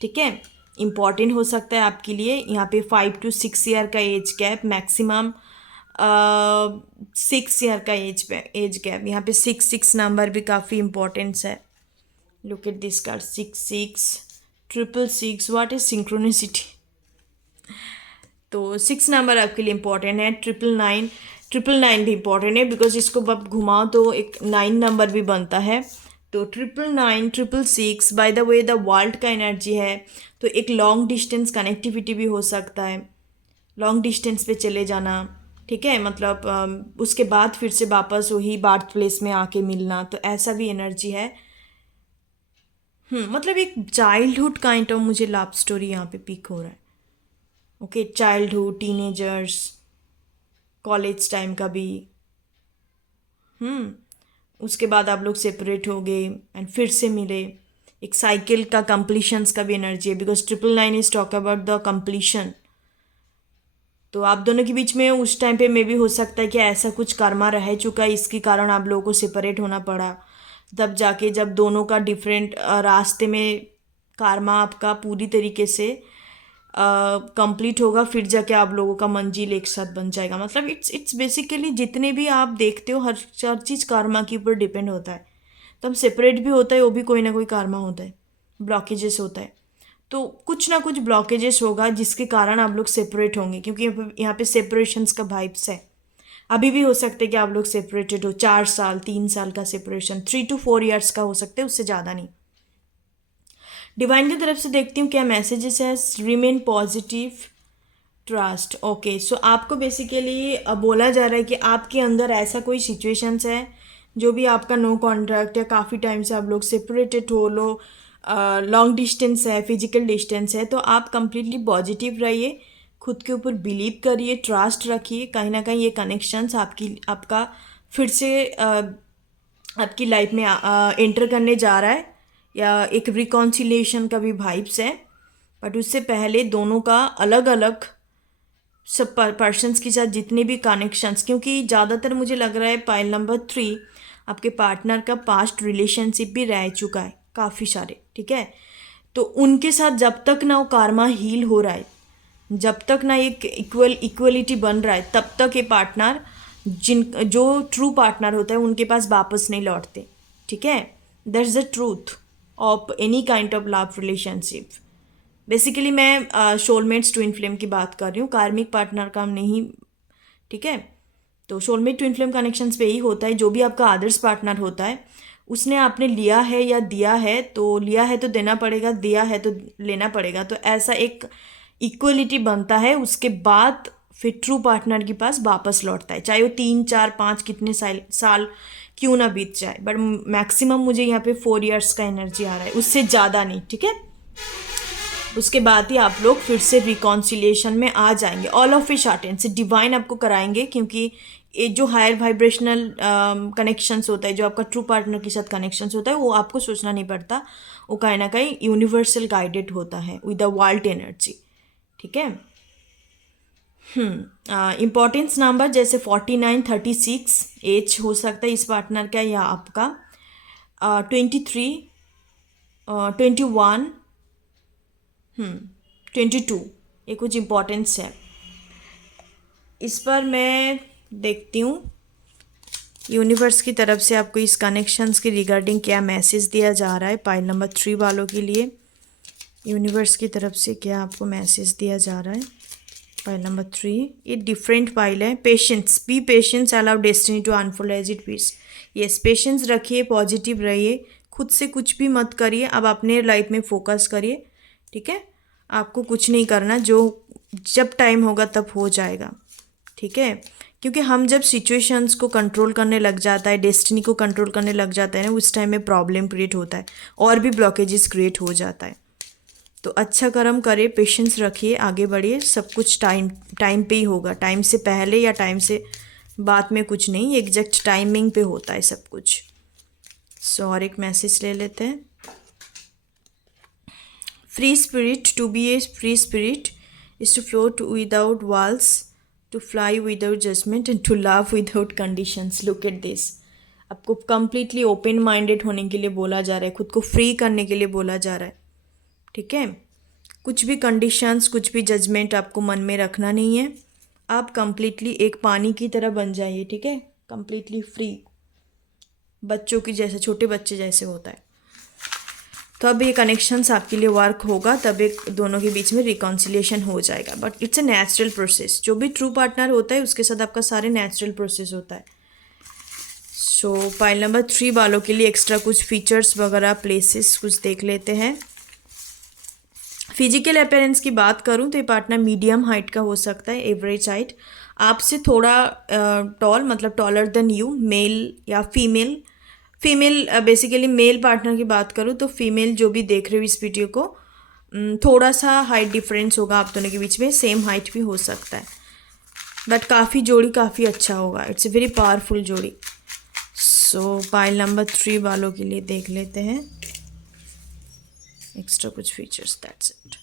ठीक है, इम्पॉर्टेंट हो सकता है आपके लिए। यहाँ पे 5 to 6 ईयर का एज गैप, मैक्सिमम 6 ईयर का एज गैप। यहाँ पे 6 नंबर भी काफ़ी इम्पोर्टेंस है। Look at this card, 6 6 what is synchronicity. तो 6 नंबर आपके लिए इम्पॉर्टेंट है। 999 भी इम्पॉर्टेंट है, बिकॉज इसको आप घुमाओ तो एक 9 नंबर भी बनता है। तो 999, 666, by the way the world का एनर्जी है, तो एक लॉन्ग डिस्टेंस कनेक्टिविटी भी हो सकता है, लॉन्ग डिस्टेंस पे चले जाना। ठीक है, मतलब उसके बाद फिर से वापस वही बर्थ प्लेस में आके मिलना, तो ऐसा भी एनर्जी है। मतलब एक चाइल्डहुड काइंड ऑफ मुझे लव स्टोरी यहाँ पे पिक हो रहा है। Okay, childhood, teenagers, college time का भी। हम्म उसके बाद आप लोग सेपरेट हो गए एंड फिर से मिले। एक साइकिल का कंप्लीशंस का भी एनर्जी है, because 999 is talk about the completion. तो आप दोनों के बीच में उस टाइम पे मे भी हो सकता है कि ऐसा कुछ कर्मा रह चुका है, इसके कारण आप लोगों को सेपरेट होना पड़ा। तब जाके जब दोनों का डिफरेंट रास्ते में कर्मा आपका पूरी तरीके से कंप्लीट होगा, फिर जाके आप लोगों का मंजिल एक साथ बन जाएगा। मतलब इट्स बेसिकली जितने भी आप देखते हो, हर चीज़ कर्मा के ऊपर डिपेंड होता है। तब सेपरेट भी होता है, वो भी कोई ना कोई कर्मा होता है, ब्लॉकेजेस होता है। तो कुछ ना कुछ ब्लॉकेजेस होगा जिसके कारण आप लोग सेपरेट होंगे, क्योंकि यहाँ पे सेपरेशंस का वाइब्स है। अभी भी हो सकता है कि आप लोग सेपरेटेड हो, 4 साल 3 साल का सेपरेशन, 3 to 4 years का हो सकता है, उससे ज़्यादा नहीं। डिवाइन की तरफ से देखती हूँ क्या मैसेजेस है। Remain positive, trust. ओके, सो आपको बेसिकली बोला जा रहा है कि आपके अंदर ऐसा कोई सिचुएशंस है, जो भी आपका नो कॉन्ट्रैक्ट या काफ़ी टाइम से आप लोग सेपरेटेड हो लो, लॉन्ग डिस्टेंस है, फिजिकल डिस्टेंस है, तो आप कंप्लीटली पॉजिटिव रहिए, खुद के ऊपर बिलीव करिए, ट्रस्ट रखिए। कहीं ना कहीं ये कनेक्शंस आपका फिर से आपकी लाइफ में एंटर करने जा रहा है, या एक रिकॉन्सिलेशन का भी वाइब्स है। बट उससे पहले दोनों का अलग अलग सब पर्सन्स के साथ जितने भी कनेक्शंस, क्योंकि ज़्यादातर मुझे लग रहा है पाइल नंबर 3 आपके पार्टनर का पास्ट रिलेशनशिप भी रह चुका है काफ़ी सारे, ठीक है। तो उनके साथ जब तक ना वो कार्मा हील हो रहा है, जब तक ना एक इक्वलिटी बन रहा है, तब तक ये पार्टनर जो ट्रू पार्टनर होता है उनके पास वापस नहीं लौटते, ठीक है। That's the truth of any kind of love relationship. Basically मैं सोलमेट्स ट्विन फ्लेम की बात कर रही हूँ, कार्मिक पार्टनर का नहीं, ठीक है। तो सोलमेट ट्विन फ्लेम कनेक्शंस पे ही होता है, जो भी आपका आदर्श पार्टनर होता है उसने आपने लिया है या दिया है, तो लिया है तो देना पड़ेगा, दिया है तो लेना पड़ेगा। तो ऐसा एक इक्वलिटी बनता है, उसके बाद फिर ट्रू पार्टनर के पास वापस लौटता है, चाहे वो 3 4 5 कितने साल क्यों ना बीत जाए। बट मैक्सिमम मुझे यहाँ पे 4 years का एनर्जी आ रहा है, उससे ज़्यादा नहीं, ठीक है। उसके बाद ही आप लोग फिर से रिकॉन्सिलिएशन में आ जाएंगे। ऑल ऑफ ए शार्टन से डिवाइन आपको कराएंगे, क्योंकि ये जो हायर वाइब्रेशनल कनेक्शंस होता है, जो आपका ट्रू पार्टनर के साथ कनेक्शंस होता है, वो आपको सोचना नहीं पड़ता, वो कहीं ना कहीं यूनिवर्सल गाइडेड होता है विद द वर्ल्ड एनर्जी, ठीक है। इम्पॉर्टेंस नंबर जैसे 49 36 एज हो सकता है इस पार्टनर का, या आपका 23 21 22, ये कुछ इम्पोर्टेंस है। इस पर मैं देखती हूँ यूनिवर्स की तरफ से आपको इस कनेक्शंस के रिगार्डिंग क्या मैसेज दिया जा रहा है। पाइल नंबर 3 वालों के लिए यूनिवर्स की तरफ से क्या आपको मैसेज दिया जा रहा है। पाइल नंबर 3 ये डिफरेंट पाइल है। Patience, be patience, allow destiny to unfold as it wish. Yes, patience रखिए, पॉजिटिव रहिए, खुद से कुछ भी मत करिए, अब अपने लाइफ में फोकस करिए, ठीक है। आपको कुछ नहीं करना, जो जब टाइम होगा तब हो जाएगा, ठीक है। क्योंकि हम जब सिचुएशंस को कंट्रोल करने लग जाता है, डेस्टिनी को कंट्रोल करने लग जाता है ना, उस टाइम में प्रॉब्लम क्रिएट होता है और भी ब्लॉकेजेस क्रिएट हो जाता है। तो अच्छा कर्म करिए, पेशेंस रखिए, आगे बढ़िए, सब कुछ टाइम पे ही होगा। टाइम से पहले या टाइम से बाद में कुछ नहीं, एग्जैक्ट टाइमिंग पे होता है सब कुछ। सो और एक मैसेज ले लेते हैं। Free spirit, to be a free spirit is to float without walls, to fly without judgement and to love without conditions. Look at this, आपको कंप्लीटली ओपन माइंडेड होने के लिए बोला जा रहा है, खुद को फ्री करने के लिए बोला जा रहा है, ठीक है। कुछ भी कंडीशंस, कुछ भी जजमेंट आपको मन में रखना नहीं है। आप कंप्लीटली एक पानी की तरह बन जाइए, ठीक है, कंप्लीटली फ्री, बच्चों की जैसे, छोटे बच्चे जैसे होता है। तो अब ये कनेक्शंस आपके लिए वर्क होगा, तब एक दोनों के बीच में रिकॉन्सिलिएशन हो जाएगा। But it's a natural process, जो भी ट्रू पार्टनर होता है उसके साथ आपका सारे नेचुरल प्रोसेस होता है। सो पाइल नंबर 3 वालों के लिए एक्स्ट्रा कुछ फीचर्स वगैरह, प्लेसेस कुछ देख लेते हैं। फिजिकल अपीयरेंस की बात करूं तो ये पार्टनर मीडियम हाइट का हो सकता है, एवरेज हाइट। आपसे थोड़ा टॉल, मतलब टॉलर देन यू, मेल या female. Female basically male partner की बात करूँ तो फीमेल जो भी देख रहे हो इस वीडियो को, थोड़ा सा हाइट डिफरेंस होगा आप दोनों के बीच में, सेम हाइट भी हो सकता है, बट काफ़ी जोड़ी काफ़ी अच्छा होगा। इट्स ए वेरी पावरफुल जोड़ी। सो पाइल नंबर 3 वालों के लिए देख लेते हैं एक्स्ट्रा कुछ features. That's it.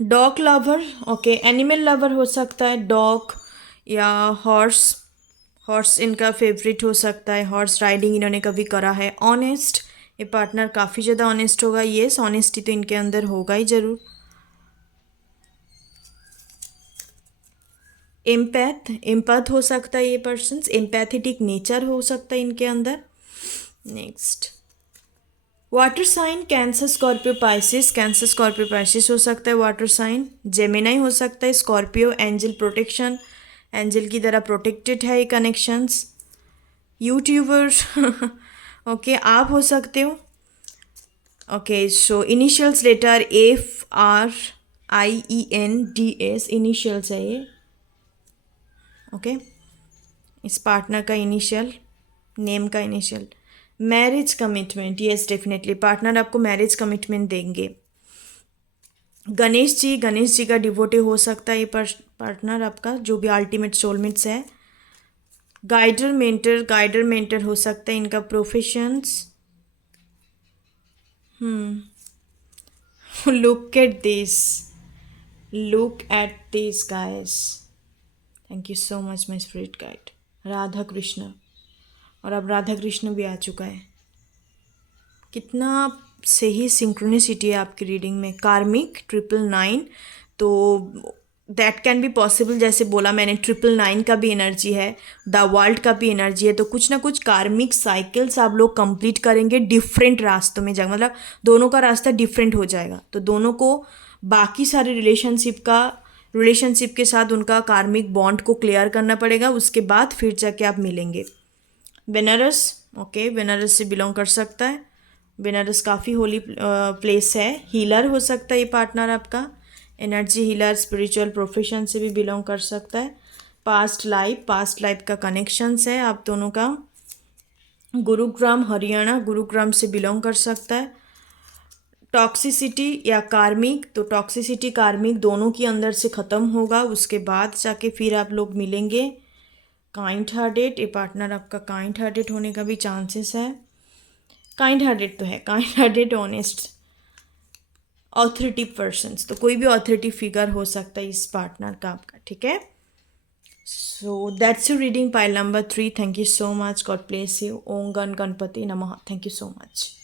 Dog lover, okay, animal lover हो सकता है, डॉग या हॉर्स। हॉर्स इनका फेवरेट हो सकता है, हॉर्स राइडिंग इन्होंने कभी करा है। ऑनेस्ट, ये पार्टनर काफ़ी ज़्यादा ऑनेस्ट होगा। येस, ऑनेस्टी तो इनके अंदर होगा ही ज़रूर। एम्पैथ, एम्पैथ हो सकता है ये पर्सन्स, एम्पैथेटिक नेचर हो सकता है इनके अंदर। Next, water sign, Cancer Scorpio Pisces. Cancer Scorpio Pisces हो सकता है वाटर साइन। जेमिनाई हो सकता है, स्कॉर्पियो, एंजल प्रोटेक्शन, एंजल की तरह प्रोटेक्टेड है ये कनेक्शंस। यूट्यूबर ओके, आप हो सकते हो। ओके, सो इनिशियल्स लेटर FRIENDS इनिशियल्स है ये। ओके, इस पार्टनर का इनिशियल, नेम का initial. Marriage commitment, yes definitely partner आपको मैरिज कमिटमेंट देंगे। गणेश जी, गणेश जी का डिवोटे हो सकता है ये पार्टनर आपका, जो भी अल्टीमेट सोलमेट्स है। गाइडर मेंटर, गाइडर मेंटर हो सकता है इनका। Professions, look at this, look at this guys. Thank you so much my spirit guide. Radha Krishna, और अब राधा कृष्ण भी आ चुका है। कितना सही सिंक्रोनिसिटी है आपकी रीडिंग में। कार्मिक 999, तो दैट कैन बी पॉसिबल, जैसे बोला मैंने 999 का भी एनर्जी है, द वर्ल्ड का भी एनर्जी है। तो कुछ ना कुछ कार्मिक साइकिल्स आप लोग कंप्लीट करेंगे डिफरेंट रास्तों में जाएगा, मतलब दोनों का रास्ता डिफरेंट हो जाएगा। तो दोनों को बाकी सारे रिलेशनशिप के साथ उनका कार्मिक बॉन्ड को क्लियर करना पड़ेगा, उसके बाद फिर जाके आप मिलेंगे। बेनारस, ओके, बेनारस से बिलोंग कर सकता है। बेनारस काफ़ी होली प्लेस है। हीलर हो सकता है ये पार्टनर आपका, एनर्जी हीलर, स्पिरिचुअल प्रोफेशन से भी बिलोंग कर सकता है। पास्ट लाइफ का कनेक्शंस है आप दोनों का। गुरुग्राम हरियाणा, गुरुग्राम से बिलोंग कर सकता है। टॉक्सिसिटी या कार्मिक, तो टॉक्सिसिटी कार्मिक दोनों के अंदर से ख़त्म होगा, उसके बाद जाके फिर आप लोग मिलेंगे। काइंड हार्टेड, ये पार्टनर आपका काइंड हार्टेड होने का भी चांसेस है। काइंड हार्टेड तो है, kind hearted, honest, authority persons, तो कोई भी ऑथोरिटी फिगर हो सकता है इस पार्टनर का आपका, ठीक है। So that's you reading pile number 3। Thank you so much, God bless you. Om गण गणपति नमः। Thank you so much.